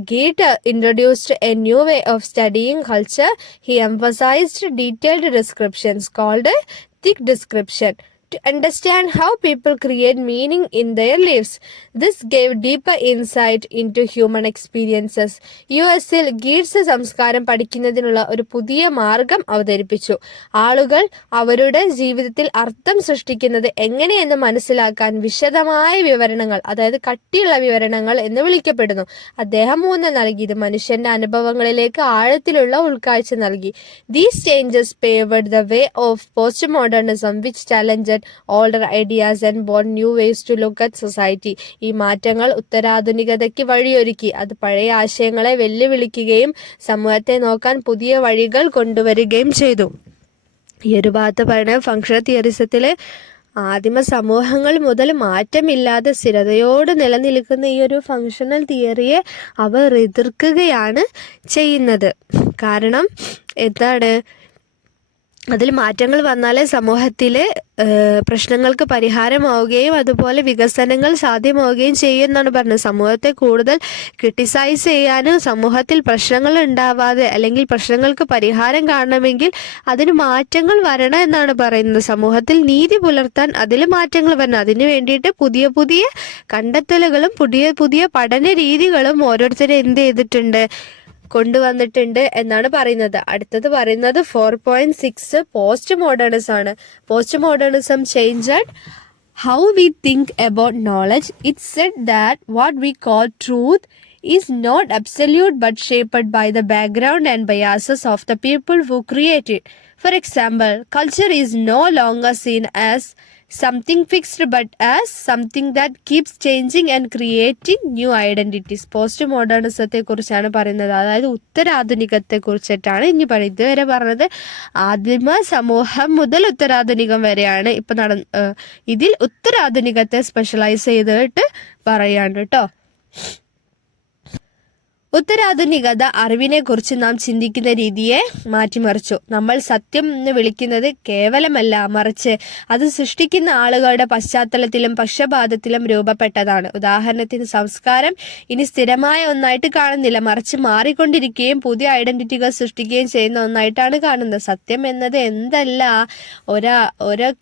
Goethe introduced a new way of studying culture. He emphasized detailed descriptions called thick description to understand how people create meaning in their lives. This gave deeper insight into human experiences. US-ൽ Geertz സംസ്കാരം പഠിക്കുന്നതിനുള്ള ഒരു പുതിയ മാർഗം അവതരിപ്പിച്ചു. ആളുകൾ അവരുടെ ജീവിതത്തിൽ അർത്ഥം സൃഷ്ടിക്കുന്നത് എങ്ങനെയെന്ന് മനസ്സിലാക്കാൻ വിശദമായ വിവരണങ്ങൾ, അതായത് കട്ടിയുള്ള വിവരണങ്ങൾ എന്ന് വിളിക്കപ്പെടുന്നു, അദ്ദേഹം ഊന്നൽ നൽകി. ഇത് മനുഷ്യന്റെ അനുഭവങ്ങളിലേക്ക് ആഴത്തിലുള്ള ഉൾക്കാഴ്ച നൽകി. These changes paved the way of postmodernism, which challenged older ideas and born new ways to look at society. ഈ മാറ്റങ്ങൾ ഉത്തരാധുനികതയ്ക്ക് വഴിയൊരുക്കി. അത് പഴയ ആശയങ്ങളെ വെല്ലുവിളിക്കുകയും സമൂഹത്തെ നോക്കാൻ പുതിയ വഴികൾ കൊണ്ടുവരികയും ചെയ്തു. ഈ ഒരു ഭാഗത്ത് പറയുന്ന ഫങ്ഷണൽ തിയറിസത്തില് ആദിമ സമൂഹങ്ങൾ മുതൽ മാറ്റമില്ലാതെ സ്ഥിരതയോട് നിലനിൽക്കുന്ന ഈ ഒരു ഫങ്ഷണൽ തിയറിയെ അവർ എതിർക്കുകയാണ് ചെയ്യുന്നത്. കാരണം എന്താണ്, അതിൽ മാറ്റങ്ങൾ വന്നാലേ സമൂഹത്തിലെ പ്രശ്നങ്ങൾക്ക് പരിഹാരമാവുകയും അതുപോലെ വികസനങ്ങൾ സാധ്യമാവുകയും ചെയ്യുമെന്നാണ് പറഞ്ഞത്. സമൂഹത്തെ കൂടുതൽ ക്രിട്ടിസൈസ് ചെയ്യാനും സമൂഹത്തിൽ പ്രശ്നങ്ങൾ ഉണ്ടാവാതെ അല്ലെങ്കിൽ പ്രശ്നങ്ങൾക്ക് പരിഹാരം കാണണമെങ്കിൽ അതിന് മാറ്റങ്ങൾ വരണം എന്നാണ് പറയുന്നത്. സമൂഹത്തിൽ നീതി പുലർത്താൻ അതിൽ മാറ്റങ്ങൾ വരണം. അതിന് വേണ്ടിയിട്ട് പുതിയ പുതിയ കണ്ടെത്തലുകളും പുതിയ പഠന രീതികളും ഓരോരുത്തരും എന്ത് ചെയ്തിട്ടുണ്ട്, കൊണ്ടുവന്നിട്ടുണ്ട് എന്നാണ് പറയുന്നത്. അടുത്തത് പറയുന്നത് 4.6 പോസ്റ്റ് മോഡേണിസം ആണ്. Post modernism changed how we think about knowledge. It said that what we call truth is not absolute but shaped by the background and biases of the people who create it. For example, culture is no longer seen as something fixed but as something that keeps changing and creating new identities. പോസ്റ്റ് മോഡേണിസത്തെ കുറിച്ചാണ് പറയുന്നത്, അതായത് ഉത്തരാധുനികത്തെ കുറിച്ചിട്ടാണ് ഇനി പറയുന്നത്. ഇതുവരെ പറഞ്ഞത് ആദിമ സമൂഹം മുതൽ ഉത്തരാധുനികം വരെയാണ്. ഇതിൽ ഉത്തരാധുനികത്തെ സ്പെഷ്യലൈസ് ചെയ്തിട്ട് പറയാണ് കേട്ടോ. ഉത്തരാധുനികത അറിവിനെക്കുറിച്ച് നാം ചിന്തിക്കുന്ന രീതിയെ മാറ്റിമറിച്ചു. നമ്മൾ സത്യം എന്ന് വിളിക്കുന്നത് കേവലമല്ല, മറിച്ച് അത് സൃഷ്ടിക്കുന്ന ആളുകളുടെ പശ്ചാത്തലത്തിലും പക്ഷപാതത്തിലും രൂപപ്പെട്ടതാണ്. ഉദാഹരണത്തിന്, സംസ്കാരം ഇനി സ്ഥിരമായ ഒന്നായിട്ട് കാണുന്നില്ല, മറിച്ച് മാറിക്കൊണ്ടിരിക്കുകയും പുതിയ ഐഡന്റിറ്റികൾ സൃഷ്ടിക്കുകയും ചെയ്യുന്ന ഒന്നായിട്ടാണ് കാണുന്നത്. സത്യം എന്നത് എന്തല്ല,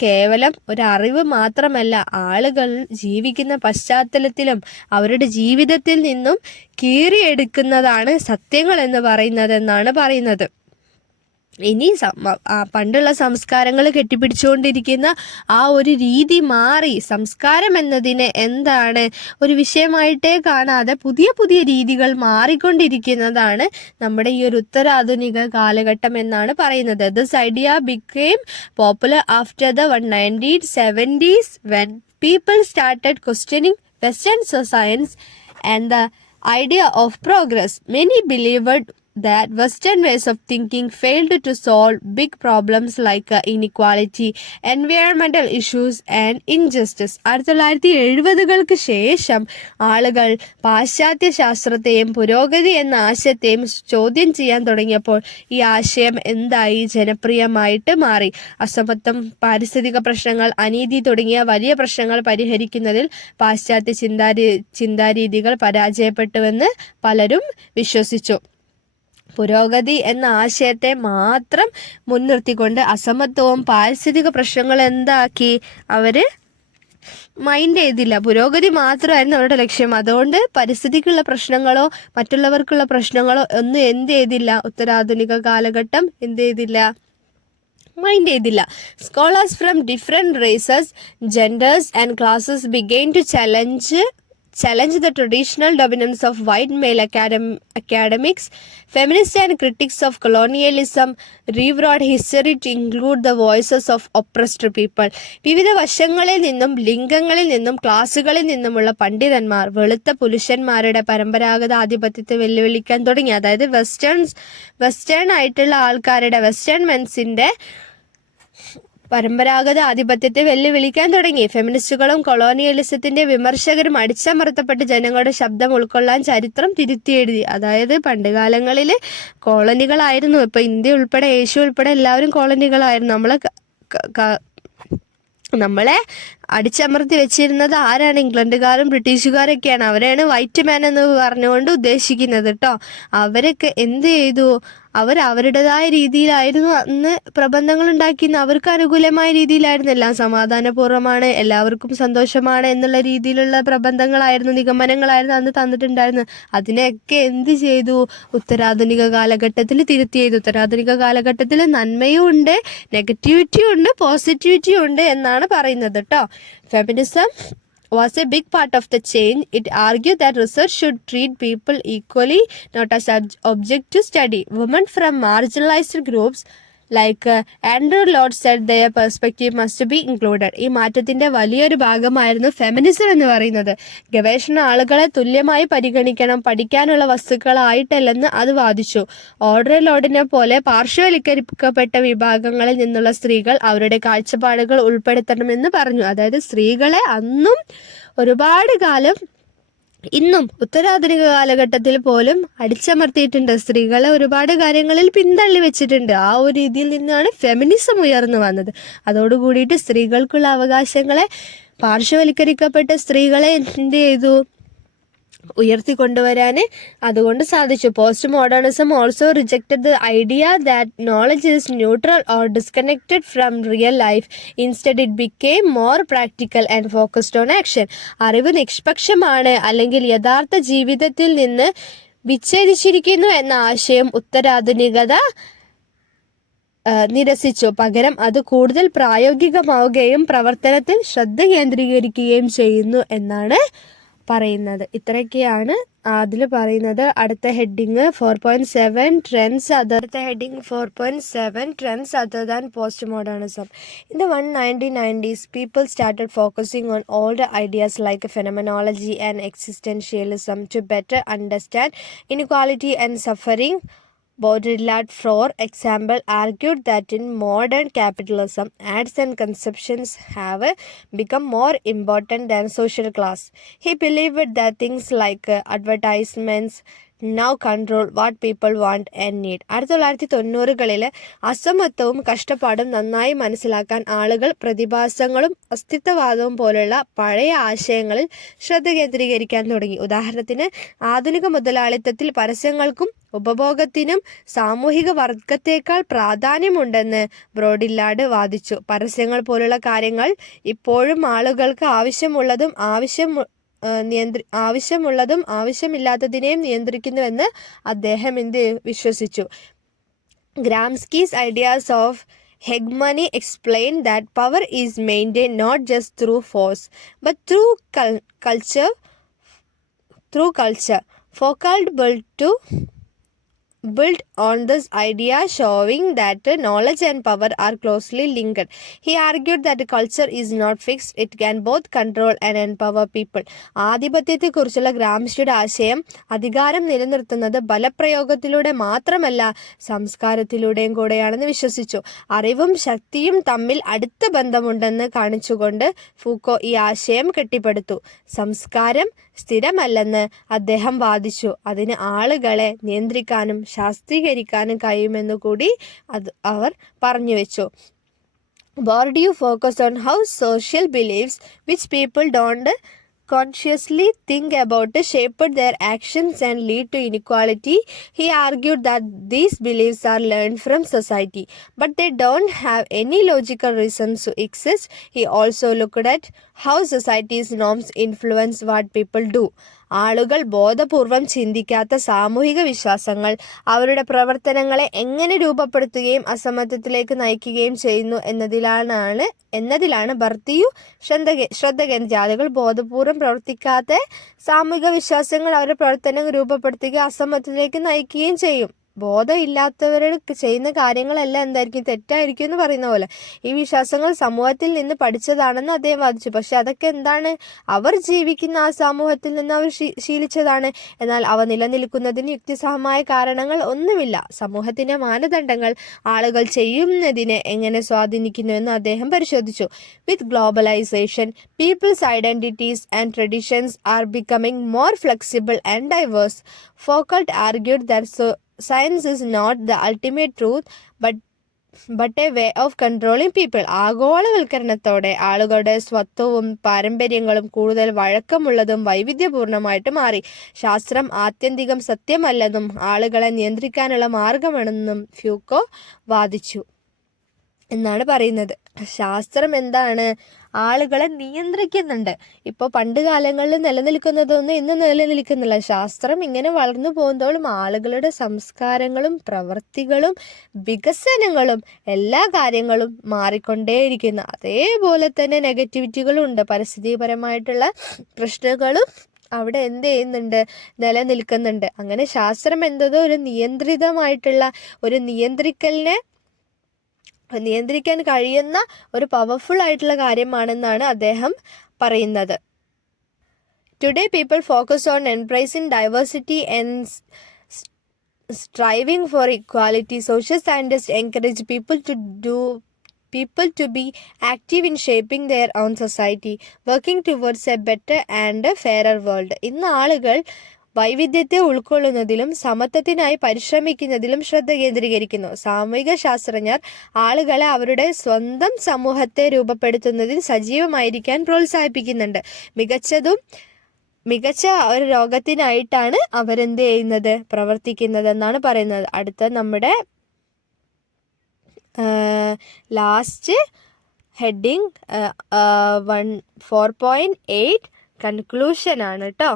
കേവലം ഒരു അറിവ് മാത്രമല്ല, ആളുകൾ ജീവിക്കുന്ന പശ്ചാത്തലത്തിലും അവരുടെ ജീവിതത്തിൽ നിന്നും കീറിയെടുക്കുന്നതാണ് സത്യങ്ങൾ എന്ന് പറയുന്നത് എന്നാണ് പറയുന്നത്. ഇനി പണ്ടുള്ള സംസ്കാരങ്ങൾ കെട്ടിപ്പിടിച്ചുകൊണ്ടിരിക്കുന്ന ആ ഒരു രീതി മാറി സംസ്കാരം എന്നതിനെ എന്താണ് ഒരു വിഷയമായിട്ടേ കാണാതെ പുതിയ പുതിയ രീതികൾ മാറിക്കൊണ്ടിരിക്കുന്നതാണ് നമ്മുടെ ഈ ഒരു ഉത്തരാധുനിക കാലഘട്ടം എന്നാണ് പറയുന്നത്. This idea became popular after the 1970s when people started questioning Western science and the idea of progress. Many believed that Western ways of thinking failed to solve big problems like inequality, environmental issues and injustice. 1970-കൾക്ക് ശേഷം ആളുകൾ പാശ്ചാത്യ ശാസ്ത്രത്തെയും പുരോഗതി എന്ന ആശയത്തെയും ചോദ്യം ചെയ്യാൻ തുടങ്ങിയപ്പോൾ ഈ ആശയം എന്തായി ജനപ്രിയമായിട്ട് മാറി. അസമത്വം, പാരിസ്ഥിതിക പ്രശ്നങ്ങൾ, അനീതി തുടങ്ങിയ വലിയ പ്രശ്നങ്ങൾ പരിഹരിക്കുന്നതിൽ പാശ്ചാത്യ ചിന്താരീതികൾ പരാജയപ്പെട്ടുവെന്ന് പലരും വിശ്വസിച്ചു. പുരോഗതി എന്ന ആശയത്തെ മാത്രം മുൻനിർത്തിക്കൊണ്ട് അസമത്വവും പാരിസ്ഥിതിക പ്രശ്നങ്ങൾ എന്താക്കി അവര് മൈൻഡ് ചെയ്തില്ല. പുരോഗതി മാത്രമായിരുന്നു അവരുടെ ലക്ഷ്യം. അതുകൊണ്ട് പരിസ്ഥിതിക്കുള്ള പ്രശ്നങ്ങളോ മറ്റുള്ളവർക്കുള്ള പ്രശ്നങ്ങളോ ഒന്നും എന്ത് ചെയ്തില്ല, ഉത്തരാധുനിക കാലഘട്ടം എന്ത് ചെയ്തില്ല, മൈൻഡ് ചെയ്തില്ല. Scholars from different races, genders and classes began to challenge the traditional dominance of white male academics. Feminists and critics of colonialism rewrote history to include the voices of oppressed people. വിവിധ വശങ്ങളിൽ നിന്നും ലിംഗങ്ങളിൽ നിന്നും ക്ലാസുകളിൽ നിന്നുമുള്ള പണ്ഡിതന്മാർ വെളുത്ത പുരുഷന്മാരുടെ പരമ്പരാഗത ആധിപത്യത്തെ വെല്ലുവിളിക്കാൻ തുടങ്ങി. അതായത് വെസ്റ്റേൺ ആയിട്ടുള്ള ആൾക്കാരുടെ, വെസ്റ്റേൺ മെൻസിന്റെ പരമ്പരാഗത ആധിപത്യത്തെ വെല്ലുവിളിക്കാൻ തുടങ്ങി. ഫെമിനിസ്റ്റുകളും കൊളോണിയലിസത്തിന്റെ വിമർശകരും അടിച്ചമർത്തപ്പെട്ട് ജനങ്ങളുടെ ശബ്ദം ഉൾക്കൊള്ളാൻ ചരിത്രം തിരുത്തിയെഴുതി. അതായത് പണ്ട് കാലങ്ങളിൽ കോളനികളായിരുന്നു. ഇപ്പൊ ഇന്ത്യ ഉൾപ്പെടെ ഏഷ്യ ഉൾപ്പെടെ എല്ലാവരും കോളനികളായിരുന്നു. നമ്മളെ അടിച്ചമർത്തി വെച്ചിരുന്നത് ആരാണ്? ഇംഗ്ലണ്ടുകാരും ബ്രിട്ടീഷുകാരൊക്കെയാണ്. അവരെയാണ് വൈറ്റ് മാൻ എന്ന് പറഞ്ഞുകൊണ്ട് ഉദ്ദേശിക്കുന്നത് കേട്ടോ. അവരൊക്കെ എന്ത് ചെയ്തു? അവരുടേതായ രീതിയിലായിരുന്നു അന്ന് പ്രബന്ധങ്ങൾ ഉണ്ടാക്കിയിരുന്നത്. അവർക്ക് അനുകൂലമായ രീതിയിലായിരുന്നു, എല്ലാം സമാധാനപൂർവ്വമാണ്, എല്ലാവർക്കും സന്തോഷമാണ് എന്നുള്ള രീതിയിലുള്ള പ്രബന്ധങ്ങളായിരുന്നു, നിഗമനങ്ങളായിരുന്നു അന്ന് തന്നിട്ടുണ്ടായിരുന്നത്. അതിനെയൊക്കെ എന്ത് ചെയ്തു? ഉത്തരാധുനിക കാലഘട്ടത്തിൽ തിരുത്തി ചെയ്തു. ഉത്തരാധുനിക കാലഘട്ടത്തിൽ നന്മയും ഉണ്ട്, നെഗറ്റിവിറ്റിയും ഉണ്ട്, പോസിറ്റിവിറ്റിയും ഉണ്ട് എന്നാണ് പറയുന്നത് കേട്ടോ. Feminism was a big part of the change. It argued that research should treat people equally, not as object to study. Women from marginalized groups like Andrew Lord said their perspective must be included. ഈ മാറ്റത്തിന്റെ വലിയൊരു ഭാഗമായിരുന്നു feminism എന്ന് പറയുന്നത്. ഗവേഷണ ആളുകളെ തുല്യമായി പരിഗണിക്കണം, പഠിക്കാനുള്ള വസ്തുക്കളായിട്ടല്ലെന്ന് അത് വാദിച്ചു. ഓഡ്രെ ലോഡിനെ പോലെ പാർശ്വവൽക്കരിക്കപ്പെട്ട വിഭാഗങ്ങളിൽ നിന്നുള്ള സ്ത്രീകൾ അവരുടെ കാഴ്ചപ്പാടുകൾ ഉൾപ്പെടുത്തണമെന്ന് പറഞ്ഞു. അതായത് സ്ത്രീകളെ അന്നും ഒരുപാട് കാലം, ഇന്നും ഉത്തരാധുനിക കാലഘട്ടത്തിൽ പോലും അടിച്ചമർത്തിയിട്ടുണ്ട്. സ്ത്രീകളെ ഒരുപാട് കാര്യങ്ങളിൽ പിന്തള്ളി വെച്ചിട്ടുണ്ട്. ആ ഒരു രീതിയിൽ നിന്നാണ് ഫെമിനിസം ഉയർന്നു വന്നത്. അതോടുകൂടിയിട്ട് സ്ത്രീകൾക്കുള്ള അവകാശങ്ങളെ, പാർശ്വവൽക്കരിക്കപ്പെട്ട സ്ത്രീകളെ എന്ത് ചെയ്തു? ഉയർത്തിക്കൊണ്ടുവരാൻ അതുകൊണ്ട് സാധിച്ചു. Post modernism also rejected the idea that knowledge is neutral or disconnected from real life. Instead it became more practical and focused on action. അറിവ് നിഷ്പക്ഷമാണ് അല്ലെങ്കിൽ യഥാർത്ഥ ജീവിതത്തിൽ നിന്ന് വിച്ഛേദിച്ചിരിക്കുന്നു എന്ന ആശയം ഉത്തരാധുനികത നിരസിച്ചു. പകരം അത് കൂടുതൽ പ്രായോഗികമാവുകയും പ്രവർത്തനത്തിൽ ശ്രദ്ധ കേന്ദ്രീകരിക്കുകയും ചെയ്യുന്നു എന്നാണ് പറയുന്നത്. ഇത്രയൊക്കെയാണ് അതിൽ പറയുന്നത്. അടുത്ത heading 4.7 trends other heading 4.7 trends other than post modernism. In the 1990s, people started focusing on older ideas like phenomenology and existentialism to better understand inequality and suffering. Baudrillard, for example, argued that in modern capitalism, ads and consumptions have become more important than social class. He believed that things like advertisements now control what people want and need. 1990-കളിൽ അസമത്വവും കഷ്ടപ്പാടും നന്നായി മനസ്സിലാക്കാൻ ആളുകൾ പ്രതിഭാസങ്ങളും അസ്തിത്വവാദവും പോലുള്ള പഴയ ആശയങ്ങളിൽ ശ്രദ്ധ കേന്ദ്രീകരിക്കാൻ തുടങ്ങി. ഉദാഹരണത്തിന്, ആധുനിക മുതലാളിത്തത്തിൽ പരസ്യങ്ങൾക്കും ഉപഭോഗത്തിനും സാമൂഹിക വർഗത്തേക്കാൾ പ്രാധാന്യമുണ്ടെന്ന് ബ്രോഡില്ലാർഡ് വാദിച്ചു. പരസ്യങ്ങൾ പോലുള്ള കാര്യങ്ങൾ ഇപ്പോഴും ആളുകൾക്ക് ആവശ്യമുള്ളതും ആവശ്യമില്ലാത്തതിനെയും നിയന്ത്രിക്കുന്നുവെന്ന് അദ്ദേഹം വിശ്വസിച്ചു. ഗ്രാംസ്കി's ideas of hegemony explained that power is maintained not just through force but through culture. Foucault built on this idea, showing that knowledge and power are closely linked. He argued that culture is not fixed, it can both control and empower people. ആധിപത്യത്തെക്കുറിച്ചുള്ള ഗ്രാംഷിയുടെ ആശയം അധികാരം നിലനിർത്തുന്നത് ബലപ്രയോഗത്തിലൂടെ മാത്രമല്ല സംസ്കാരത്തിലൂടെയും കൂടെയാണെന്ന് വിശ്വസിച്ചു. അറിവും ശക്തിയും തമ്മിൽ അടുത്ത ബന്ധമുണ്ടെന്ന് കാണിച്ചുകൊണ്ട് ഫൂക്കോ ഈ ആശയം കെട്ടിപ്പടുത്തു. സംസ്കാരം സ്ഥിരമല്ലെന്ന് അദ്ദേഹം വാദിച്ചു. അതിന് ആളുകളെ നിയന്ത്രിക്കാനും ശാസ്ത്രീകരിക്കാനും കഴിയുമെന്നു കൂടി അവർ പറഞ്ഞുവെച്ചു. Bourdieu focused on how social beliefs, which people don't consciously think about, shaped their actions and lead to inequality. He argued that these beliefs are learned from society, but they don't have any logical reasons to exist. He also looked at how society's norms influence what people do. ആളുകൾ ബോധപൂർവം ചിന്തിക്കാത്ത സാമൂഹിക വിശ്വാസങ്ങൾ അവരുടെ പ്രവർത്തനങ്ങളെ എങ്ങനെ രൂപപ്പെടുത്തുകയും അസമത്വത്തിലേക്ക് നയിക്കുകയും ചെയ്യുന്നു എന്നതിലാണ് ബർദിയു ശ്രദ്ധ കേന്ദ്രീകരിച്ചത്. ആളുകൾ ബോധപൂർവം പ്രവർത്തിക്കാത്ത സാമൂഹിക വിശ്വാസങ്ങൾ അവരുടെ പ്രവർത്തനം രൂപപ്പെടുത്തുകയും അസമത്വത്തിലേക്ക് നയിക്കുകയും ചെയ്യും. ബോധമില്ലാത്തവർക്ക് ചെയ്യുന്ന കാര്യങ്ങളെല്ലാം എന്തായിരിക്കും, തെറ്റായിരിക്കും എന്ന് പറയുന്ന പോലെ. ഈ വിശ്വാസങ്ങൾ സമൂഹത്തിൽ നിന്ന് പഠിച്ചതാണെന്ന് അദ്ദേഹം വാദിച്ചു. പക്ഷെ അതൊക്കെ എന്താണ്, അവർ ജീവിക്കുന്ന ആ സമൂഹത്തിൽ നിന്ന് അവർ ശീലിച്ചതാണ്. എന്നാൽ അവ നിലനിൽക്കുന്നതിന് യുക്തിസഹമായ കാരണങ്ങൾ ഒന്നുമില്ല. സമൂഹത്തിന്റെ മാനദണ്ഡങ്ങൾ ആളുകൾ ചെയ്യുന്നതിനെ എങ്ങനെ സ്വാധീനിക്കുന്നുവെന്ന് അദ്ദേഹം പരിശോധിച്ചു. With globalization, people's identities and traditions are becoming more flexible and diverse. Foucault argued that science is not the ultimate truth but a way of controlling people. ആഗോളവൽക്കരണത്തോടെ ആളുകളുടെ സ്വത്വവും പാരമ്പര്യങ്ങളും കൂടുതൽ വഴക്കമുള്ളതും വൈവിധ്യപൂർണമായിട്ട് മാറി. ശാസ്ത്രം ആത്യന്തികം സത്യമല്ലെന്നും ആളുകളെ നിയന്ത്രിക്കാനുള്ള മാർഗമാണെന്നും ഫ്യൂക്കോ വാദിച്ചു എന്നാണ് പറയുന്നത്. ശാസ്ത്രം എന്താണ്, ആളുകളെ നിയന്ത്രിക്കുന്നുണ്ട്. ഇപ്പോൾ പണ്ട് കാലങ്ങളിൽ നിലനിൽക്കുന്നതൊന്നും ഇന്ന് നിലനിൽക്കുന്നില്ല. ശാസ്ത്രം ഇങ്ങനെ വളർന്നു പോകുന്നതോളം ആളുകളുടെ സംസ്കാരങ്ങളും പ്രവൃത്തികളും വികസനങ്ങളും എല്ലാ കാര്യങ്ങളും മാറിക്കൊണ്ടേയിരിക്കുന്നു. അതേപോലെ തന്നെ നെഗറ്റിവിറ്റികളും ഉണ്ട്. പരിസ്ഥിതിപരമായിട്ടുള്ള പ്രശ്നങ്ങളും അവിടെ എന്ത് ചെയ്യുന്നുണ്ട്, നിലനിൽക്കുന്നുണ്ട്. അങ്ങനെ ശാസ്ത്രം എന്തോ ഒരു നിയന്ത്രിതമായിട്ടുള്ള ഒരു നിയന്ത്രിക്കാൻ കഴിയുന്ന ഒരു പവർഫുൾ ആയിട്ടുള്ള കാര്യമാണെന്നാണ് അദ്ദേഹം പറയുന്നത്. Today people focus on embracing diversity and striving four equality. Social scientist encourage people to be active in shaping their own society, working towards a better and fairer world. ഇന്ന് ആളുകൾ വൈവിധ്യത്തെ ഉൾക്കൊള്ളുന്നതിലും സമത്വത്തിനായി പരിശ്രമിക്കുന്നതിലും ശ്രദ്ധ കേന്ദ്രീകരിക്കുന്നു. സാമൂഹിക ശാസ്ത്രജ്ഞർ ആളുകളെ അവരുടെ സ്വന്തം സമൂഹത്തെ രൂപപ്പെടുത്തുന്നതിൽ സജീവമായിരിക്കാൻ പ്രോത്സാഹിപ്പിക്കുന്നുണ്ട്. മികച്ച ഒരു രോഗത്തിനായിട്ടാണ് അവരെന്ത് ചെയ്യുന്നത്, പ്രവർത്തിക്കുന്നത് എന്നാണ് പറയുന്നത്. അടുത്ത നമ്മുടെ ലാസ്റ്റ് ഹെഡിങ് 4.8 കൺക്ലൂഷൻ ആണ് കേട്ടോ.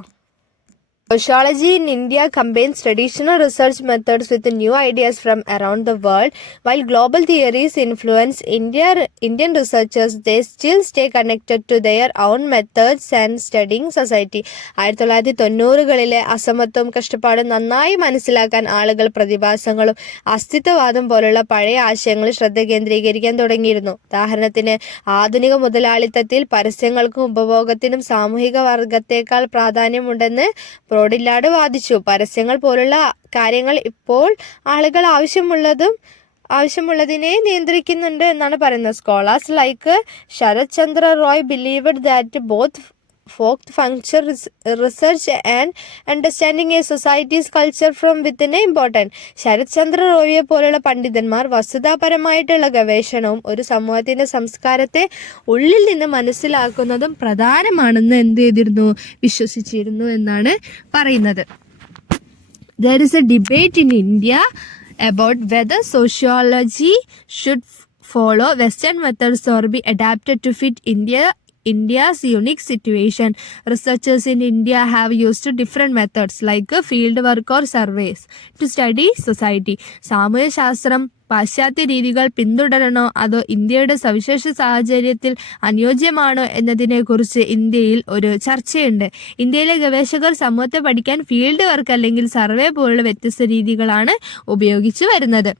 Sociology in India combines traditional research methods with new ideas from around the world. While global theories influence Indian researchers, they still stay connected to their own methods and studying society. 1990-കളിലെ അസമത്വം കഷ്ടപ്പാടും നന്നായി മനസ്സിലാക്കാൻ ആളുകൾ പ്രതിഭാസങ്ങളും അസ്തിത്വവാദം പോലുള്ള പഴയ ആശയങ്ങളിൽ ശ്രദ്ധ കേന്ദ്രീകരിക്കാൻ തുടങ്ങിയിരുന്നു. ഉദാഹരണത്തിന്, ആധുനിക മുതലാളിത്തത്തിൽ പരസ്യങ്ങൾക്കും ഉപഭോഗത്തിനും സാമൂഹിക വർഗത്തേക്കാൾ പ്രാധാന്യമുണ്ടെന്ന് ബ്രോഡില്ലാർഡ് വാദിച്ചു. പരസ്യങ്ങൾ പോലുള്ള കാര്യങ്ങൾ ഇപ്പോൾ ആളുകൾ ആവശ്യമുള്ളതിനെ നിയന്ത്രിക്കുന്നുണ്ട് എന്നാണ് പറയുന്നത്. Scholars like Sarat Chandra Roy believed that both function research and understanding a society's culture from within important. Sarat Chandra റോയിയെ പോലുള്ള പണ്ഡിതന്മാർ വസ്തുതാപരമായിട്ടുള്ള ഗവേഷണവും ഒരു സമൂഹത്തിന്റെ സംസ്കാരത്തെ ഉള്ളിൽ നിന്ന് മനസ്സിലാക്കുന്നതും പ്രധാനമാണെന്ന് വിശ്വസിച്ചിരുന്നു എന്നാണ് പറയുന്നത്. There is a debate in India about whether sociology should follow Western methods or be adapted to fit India's unique situation. Researchers in India have used different methods like field work or surveys to study society. സാമൂഹ്യശാസ്ത്രം പാശ്ചാത്യ രീതികൾ പിന്തുടരണോ അതോ ഇന്ത്യയുടെ സവിശേഷ സാഹചര്യത്തിൽ അനുയോജ്യമാണോ എന്നതിനെക്കുറിച്ച് ഇന്ത്യയിൽ ഒരു ചർച്ചയുണ്ട്. ഇന്ത്യയിലെ ഗവേഷകർ സമൂഹത്തെ പഠിക്കാൻ ഫീൽഡ് വർക്ക് അല്ലെങ്കിൽ സർവേ പോലുള്ള വ്യത്യസ്ത രീതികളാണ് ഉപയോഗിച്ചു വരുന്നത്.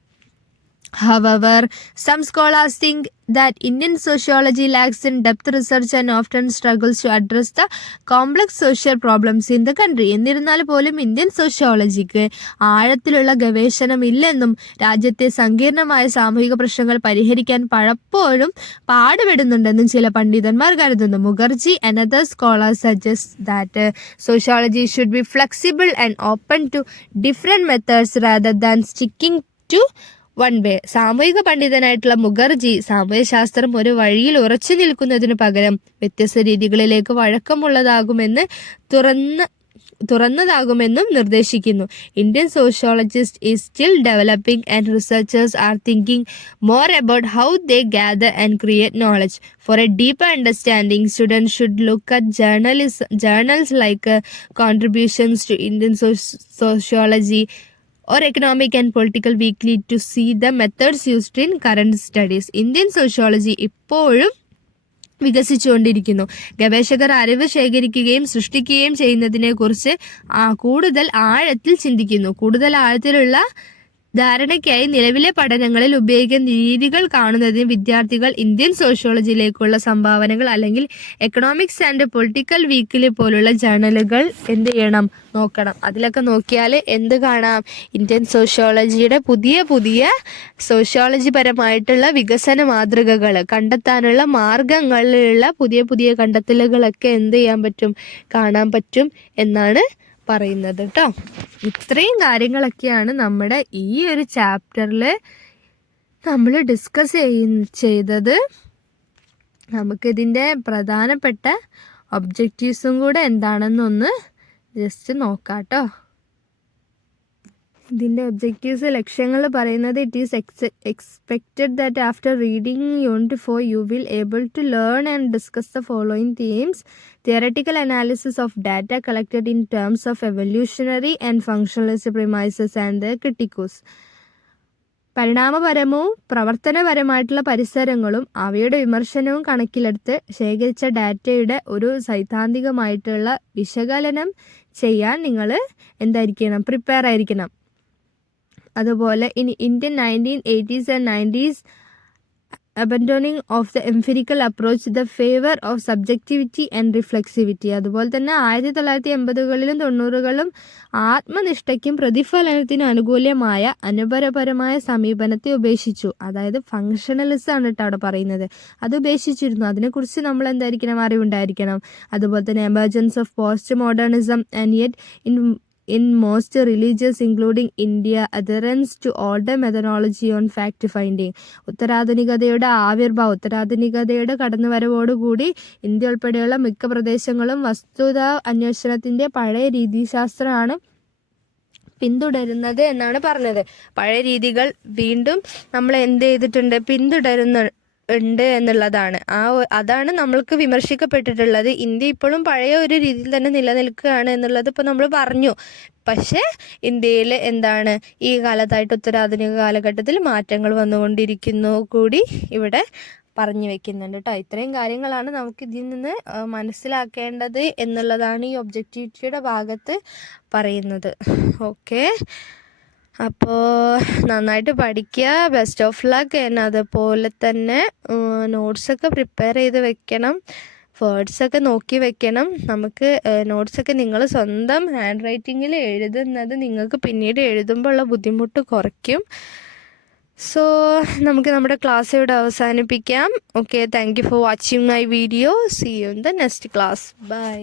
However, some scholars think that Indian sociology lacks in depth research and often struggles to address the complex social problems in the country. എന്നിരുന്നാൽ പോലും ഇന്ത്യൻ സോഷ്യോളജിക്ക് ആഴത്തിലുള്ള ഗവേഷണം ഇല്ലെന്നും രാജ്യത്തെ സങ്കീർണമായ സാമൂഹിക പ്രശ്നങ്ങൾ പരിഹരിക്കാൻ പലപ്പോഴും പാടുപെടുന്നുണ്ടെന്നും ചില പണ്ഡിതന്മാർ കരുതുന്നു. Mukherjee and other scholars suggest that sociology should be flexible and open to different methods rather than sticking to one way. സാമൂഹിക പണ്ഡിതനായിട്ടുള്ള മുഖർജി സാമൂഹ്യശാസ്ത്രം ഒരു വഴിയിൽ ഉറച്ചു നിൽക്കുന്നതിനു പകരം വ്യത്യസ്ത രീതികളിലേക്ക് തുറന്നതാകുമെന്നും നിർദ്ദേശിക്കുന്നു. Indian sociologist is still developing and researchers are thinking more about how they gather and create knowledge. For a deeper understanding, students should look at journals like contributions to Indian sociology or economic and political weekly to see the methods used in current studies. Indian sociology ഇപ്പോഴും വികസിച്ചുകൊണ്ടിരിക്കുന്നു. ഗവേഷകർ അറിവ് ശേഖരിക്കുകയും സൃഷ്ടിക്കുകയും ചെയ്യുന്നതിനെക്കുറിച്ച് കൂടുതൽ ആഴത്തിൽ ചിന്തിക്കുന്നു. കൂടുതൽ ആഴത്തിലുള്ള ധാരണയ്ക്കായി നിലവിലെ പഠനങ്ങളിൽ ഉപയോഗിക്കുന്ന രീതികൾ കാണുന്നതിന് വിദ്യാർത്ഥികൾ ഇന്ത്യൻ സോഷ്യോളജിയിലേക്കുള്ള സംഭാവനകൾ അല്ലെങ്കിൽ എക്കണോമിക്സ് ആൻഡ് പൊളിറ്റിക്കൽ വീക്കിലി പോലുള്ള ജേർണലുകൾ നോക്കണം. അതിലൊക്കെ നോക്കിയാൽ എന്ത് കാണാം? ഇന്ത്യൻ സോഷ്യോളജിയുടെ പുതിയ സോഷ്യോളജി പരമായിട്ടുള്ള വികസന മാതൃകകൾ കണ്ടെത്താനുള്ള മാർഗങ്ങളിലുള്ള പുതിയ കണ്ടെത്തലുകളൊക്കെ കാണാൻ പറ്റും എന്നാണ് പറയുന്നത് കേട്ടോ. ഇത്രയും കാര്യങ്ങളൊക്കെയാണ് നമ്മുടെ ഈ ഒരു ചാപ്റ്ററിൽ നമ്മൾ ഡിസ്കസ് ചെയ്തത്. നമുക്കിതിൻ്റെ പ്രധാനപ്പെട്ട ഒബ്ജക്റ്റീവ്സും കൂടെ എന്താണെന്നൊന്ന് ജസ്റ്റ് നോക്കാം കേട്ടോ. ഇതിൻ്റെ ഒബ്ജക്റ്റീവ്സ് ലക്ഷ്യങ്ങൾ പറയുന്നത്, it is expected that after reading unit 4 you will able to learn and discuss the following themes: theoretical analysis of data collected in terms of evolutionary and functionalist premises and the criticus. പരിണാമപരവും പ്രവർത്തനപരമായിട്ടുള്ള പരിസരങ്ങളും അവയുടെ വിമർശനവും കണക്കിലെടുത്ത് ശേഖരിച്ച ഡാറ്റയുടെ ഒരു സൈദ്ധാന്തികമായിട്ടുള്ള വിശകലനം ചെയ്യാൻ നിങ്ങൾ പ്രിപ്പയർ ആയിരിക്കണം. അതുപോലെ ഇനി Indian 1980s and 90s abandoning of the empirical approach the favor of subjectivity and reflexivity. അതുപോലെ തന്നെ 1980കളിലും 90കളിലും ആത്മനിഷ്ഠയ്ക്കും പ്രതിഫലനത്തിനും അനുകൂലമായ അനുപരപരമായ സമീപനത്തെ ഉപേക്ഷിച്ചു. അതായത് ഫങ്ഷണലിസം ആണ് കേട്ടോ അവിടെ പറയുന്നത്. അത് ഉപേക്ഷിച്ചിരുന്നു. അതിനെക്കുറിച്ച് നമ്മൾ അറിവുണ്ടായിരിക്കണം. അതുപോലെ തന്നെ emergence of post modernism and yet in most religions including India adherence to older methodology on fact finding. ഉത്തരാധുനികതയുടെ കടന്നുവരവോടുകൂടി ഇന്ത്യ ഉൾപ്പെടെയുള്ള മിക്ക പ്രദേശങ്ങളും വസ്തുത അന്വേഷണത്തിന്റെ പഴയ രീതിശാസ്ത്രമാണ് പിന്തുടരുന്നത് എന്നാണ് പറഞ്ഞത്. പഴയ രീതികൾ വീണ്ടും നമ്മൾ പിന്തുടരുന്നു ഉണ്ട് എന്നുള്ളതാണ്. അതാണ് നമ്മൾക്ക് വിമർശിക്കപ്പെട്ടിട്ടുള്ളത്. ഇന്ത്യ ഇപ്പോഴും പഴയ ഒരു രീതിയിൽ തന്നെ നിലനിൽക്കുകയാണ് എന്നുള്ളത് ഇപ്പോൾ നമ്മൾ പറഞ്ഞു. പക്ഷേ ഇന്ത്യയിൽ എന്താണ് ഈ കാലത്തായിട്ട് ഉത്തരാധുനിക കാലഘട്ടത്തിൽ മാറ്റങ്ങൾ വന്നുകൊണ്ടിരിക്കുന്നു കൂടി ഇവിടെ പറഞ്ഞു വെക്കുന്നുണ്ട് കേട്ടോ. ഇത്രയും കാര്യങ്ങളാണ് നമുക്ക് ഇതിൽ നിന്ന് മനസ്സിലാക്കേണ്ടത് എന്നുള്ളതാണ് ഈ ഒബ്ജക്റ്റിവിറ്റിയുടെ ഭാഗത്ത് പറയുന്നത്. ഓക്കെ, അപ്പോൾ നന്നായിട്ട് പഠിക്കുക. Best of luck. അതുപോലെ തന്നെ നോട്ട്സൊക്കെ പ്രിപ്പയർ ചെയ്ത് വെക്കണം, വേർഡ്സൊക്കെ നോക്കി വെക്കണം. നമുക്ക് നോട്ട്സൊക്കെ നിങ്ങൾ സ്വന്തം ഹാൻഡ് റൈറ്റിങ്ങിൽ എഴുതുന്നത് നിങ്ങൾക്ക് പിന്നീട് എഴുതുമ്പോൾ ഉള്ള ബുദ്ധിമുട്ട് കുറയ്ക്കും. സോ നമുക്ക് നമ്മുടെ ക്ലാസ് ഇവിടെ അവസാനിപ്പിക്കാം. Okay, thank you for watching my video. See you in the next class. By.